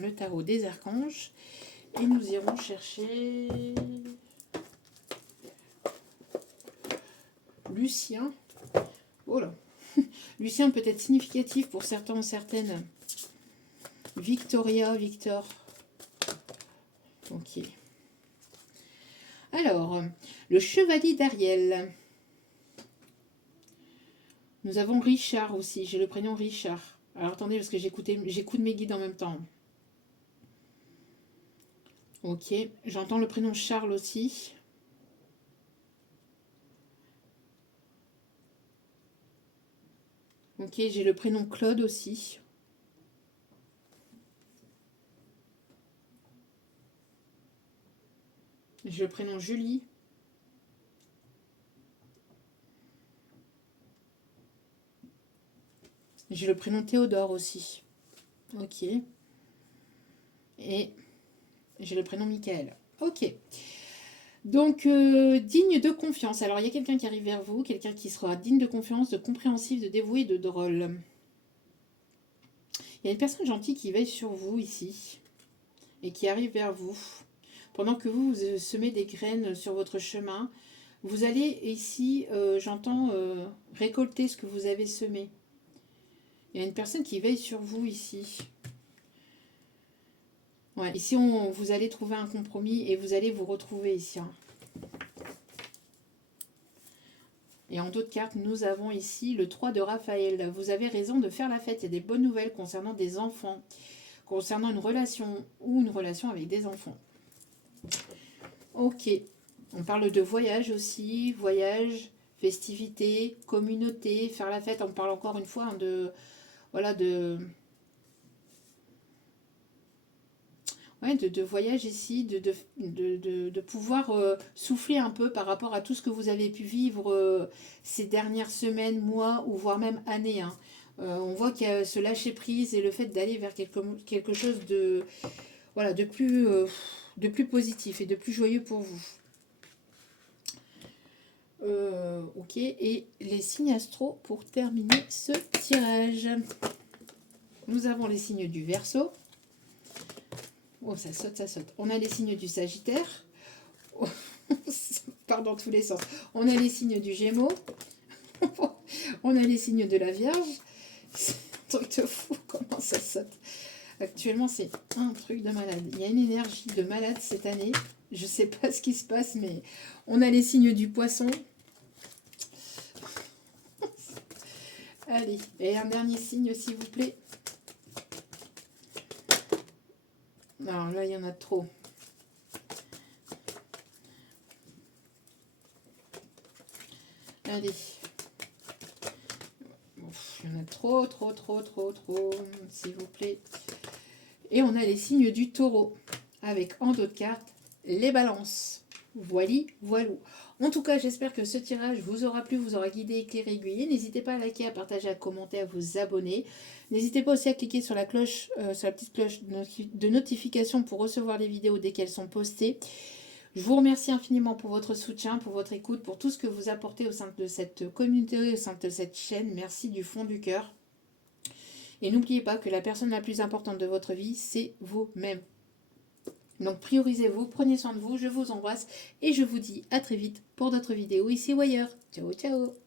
le tarot des archanges et nous irons chercher Lucien. Oh là, Lucien peut être significatif pour certains ou certaines. Victoria, Victor. Ok. Alors, le chevalier d'Ariel. Nous avons Richard aussi. J'ai le prénom Richard. Alors, attendez, parce que j'écoute mes guides en même temps. Ok. J'entends le prénom Charles aussi. Ok, j'ai le prénom Claude aussi. J'ai le prénom Julie. J'ai le prénom Théodore aussi. Ok. Et j'ai le prénom Michael. Ok. Donc, digne de confiance. Alors, il y a quelqu'un qui arrive vers vous, quelqu'un qui sera digne de confiance, de compréhensif, de dévoué, de drôle. Il y a une personne gentille qui veille sur vous ici et qui arrive vers vous. Pendant que vous semez des graines sur votre chemin, vous allez ici, j'entends, récolter ce que vous avez semé. Il y a une personne qui veille sur vous ici. Ouais, ici, vous allez trouver un compromis et vous allez vous retrouver ici. Hein. Et en d'autres cartes, nous avons ici le 3 de Raphaël. Vous avez raison de faire la fête. Il y a des bonnes nouvelles concernant des enfants, concernant une relation ou une relation avec des enfants. Ok. On parle de voyage aussi, voyage, festivité, communauté, faire la fête. On parle encore une fois hein, voilà, de voyage ici, de pouvoir souffler un peu par rapport à tout ce que vous avez pu vivre ces dernières semaines, mois ou voire même années. Hein. On voit qu'il y a ce lâcher prise et le fait d'aller vers quelque chose de, voilà, de plus positif et de plus joyeux pour vous. Ok, et les signes astro pour terminer ce tirage. Nous avons les signes du Verseau. Oh, ça saute, ça saute. On a les signes du Sagittaire. Oh, part dans tous les sens. On a les signes du Gémeaux. On a les signes de la Vierge. C'est un truc de fou, comment ça saute. Actuellement, c'est un truc de malade. Il y a une énergie de malade cette année. Je ne sais pas ce qui se passe, mais on a les signes du Poisson. Allez, et un dernier signe, s'il vous plaît. Alors là, il y en a trop. Allez. Il y en a trop, s'il vous plaît. Et on a les signes du Taureau, avec en d'autres cartes, les balances. Voili, voilou. En tout cas, j'espère que ce tirage vous aura plu, vous aura guidé, éclairé, aiguillé. N'hésitez pas à liker, à partager, à commenter, à vous abonner. N'hésitez pas aussi à cliquer sur la cloche, sur la petite cloche de notification pour recevoir les vidéos dès qu'elles sont postées. Je vous remercie infiniment pour votre soutien, pour votre écoute, pour tout ce que vous apportez au sein de cette communauté, au sein de cette chaîne. Merci du fond du cœur. Et n'oubliez pas que la personne la plus importante de votre vie, c'est vous-même. Donc priorisez-vous, prenez soin de vous, je vous embrasse et je vous dis à très vite pour d'autres vidéos ici ou ailleurs. Ciao, ciao!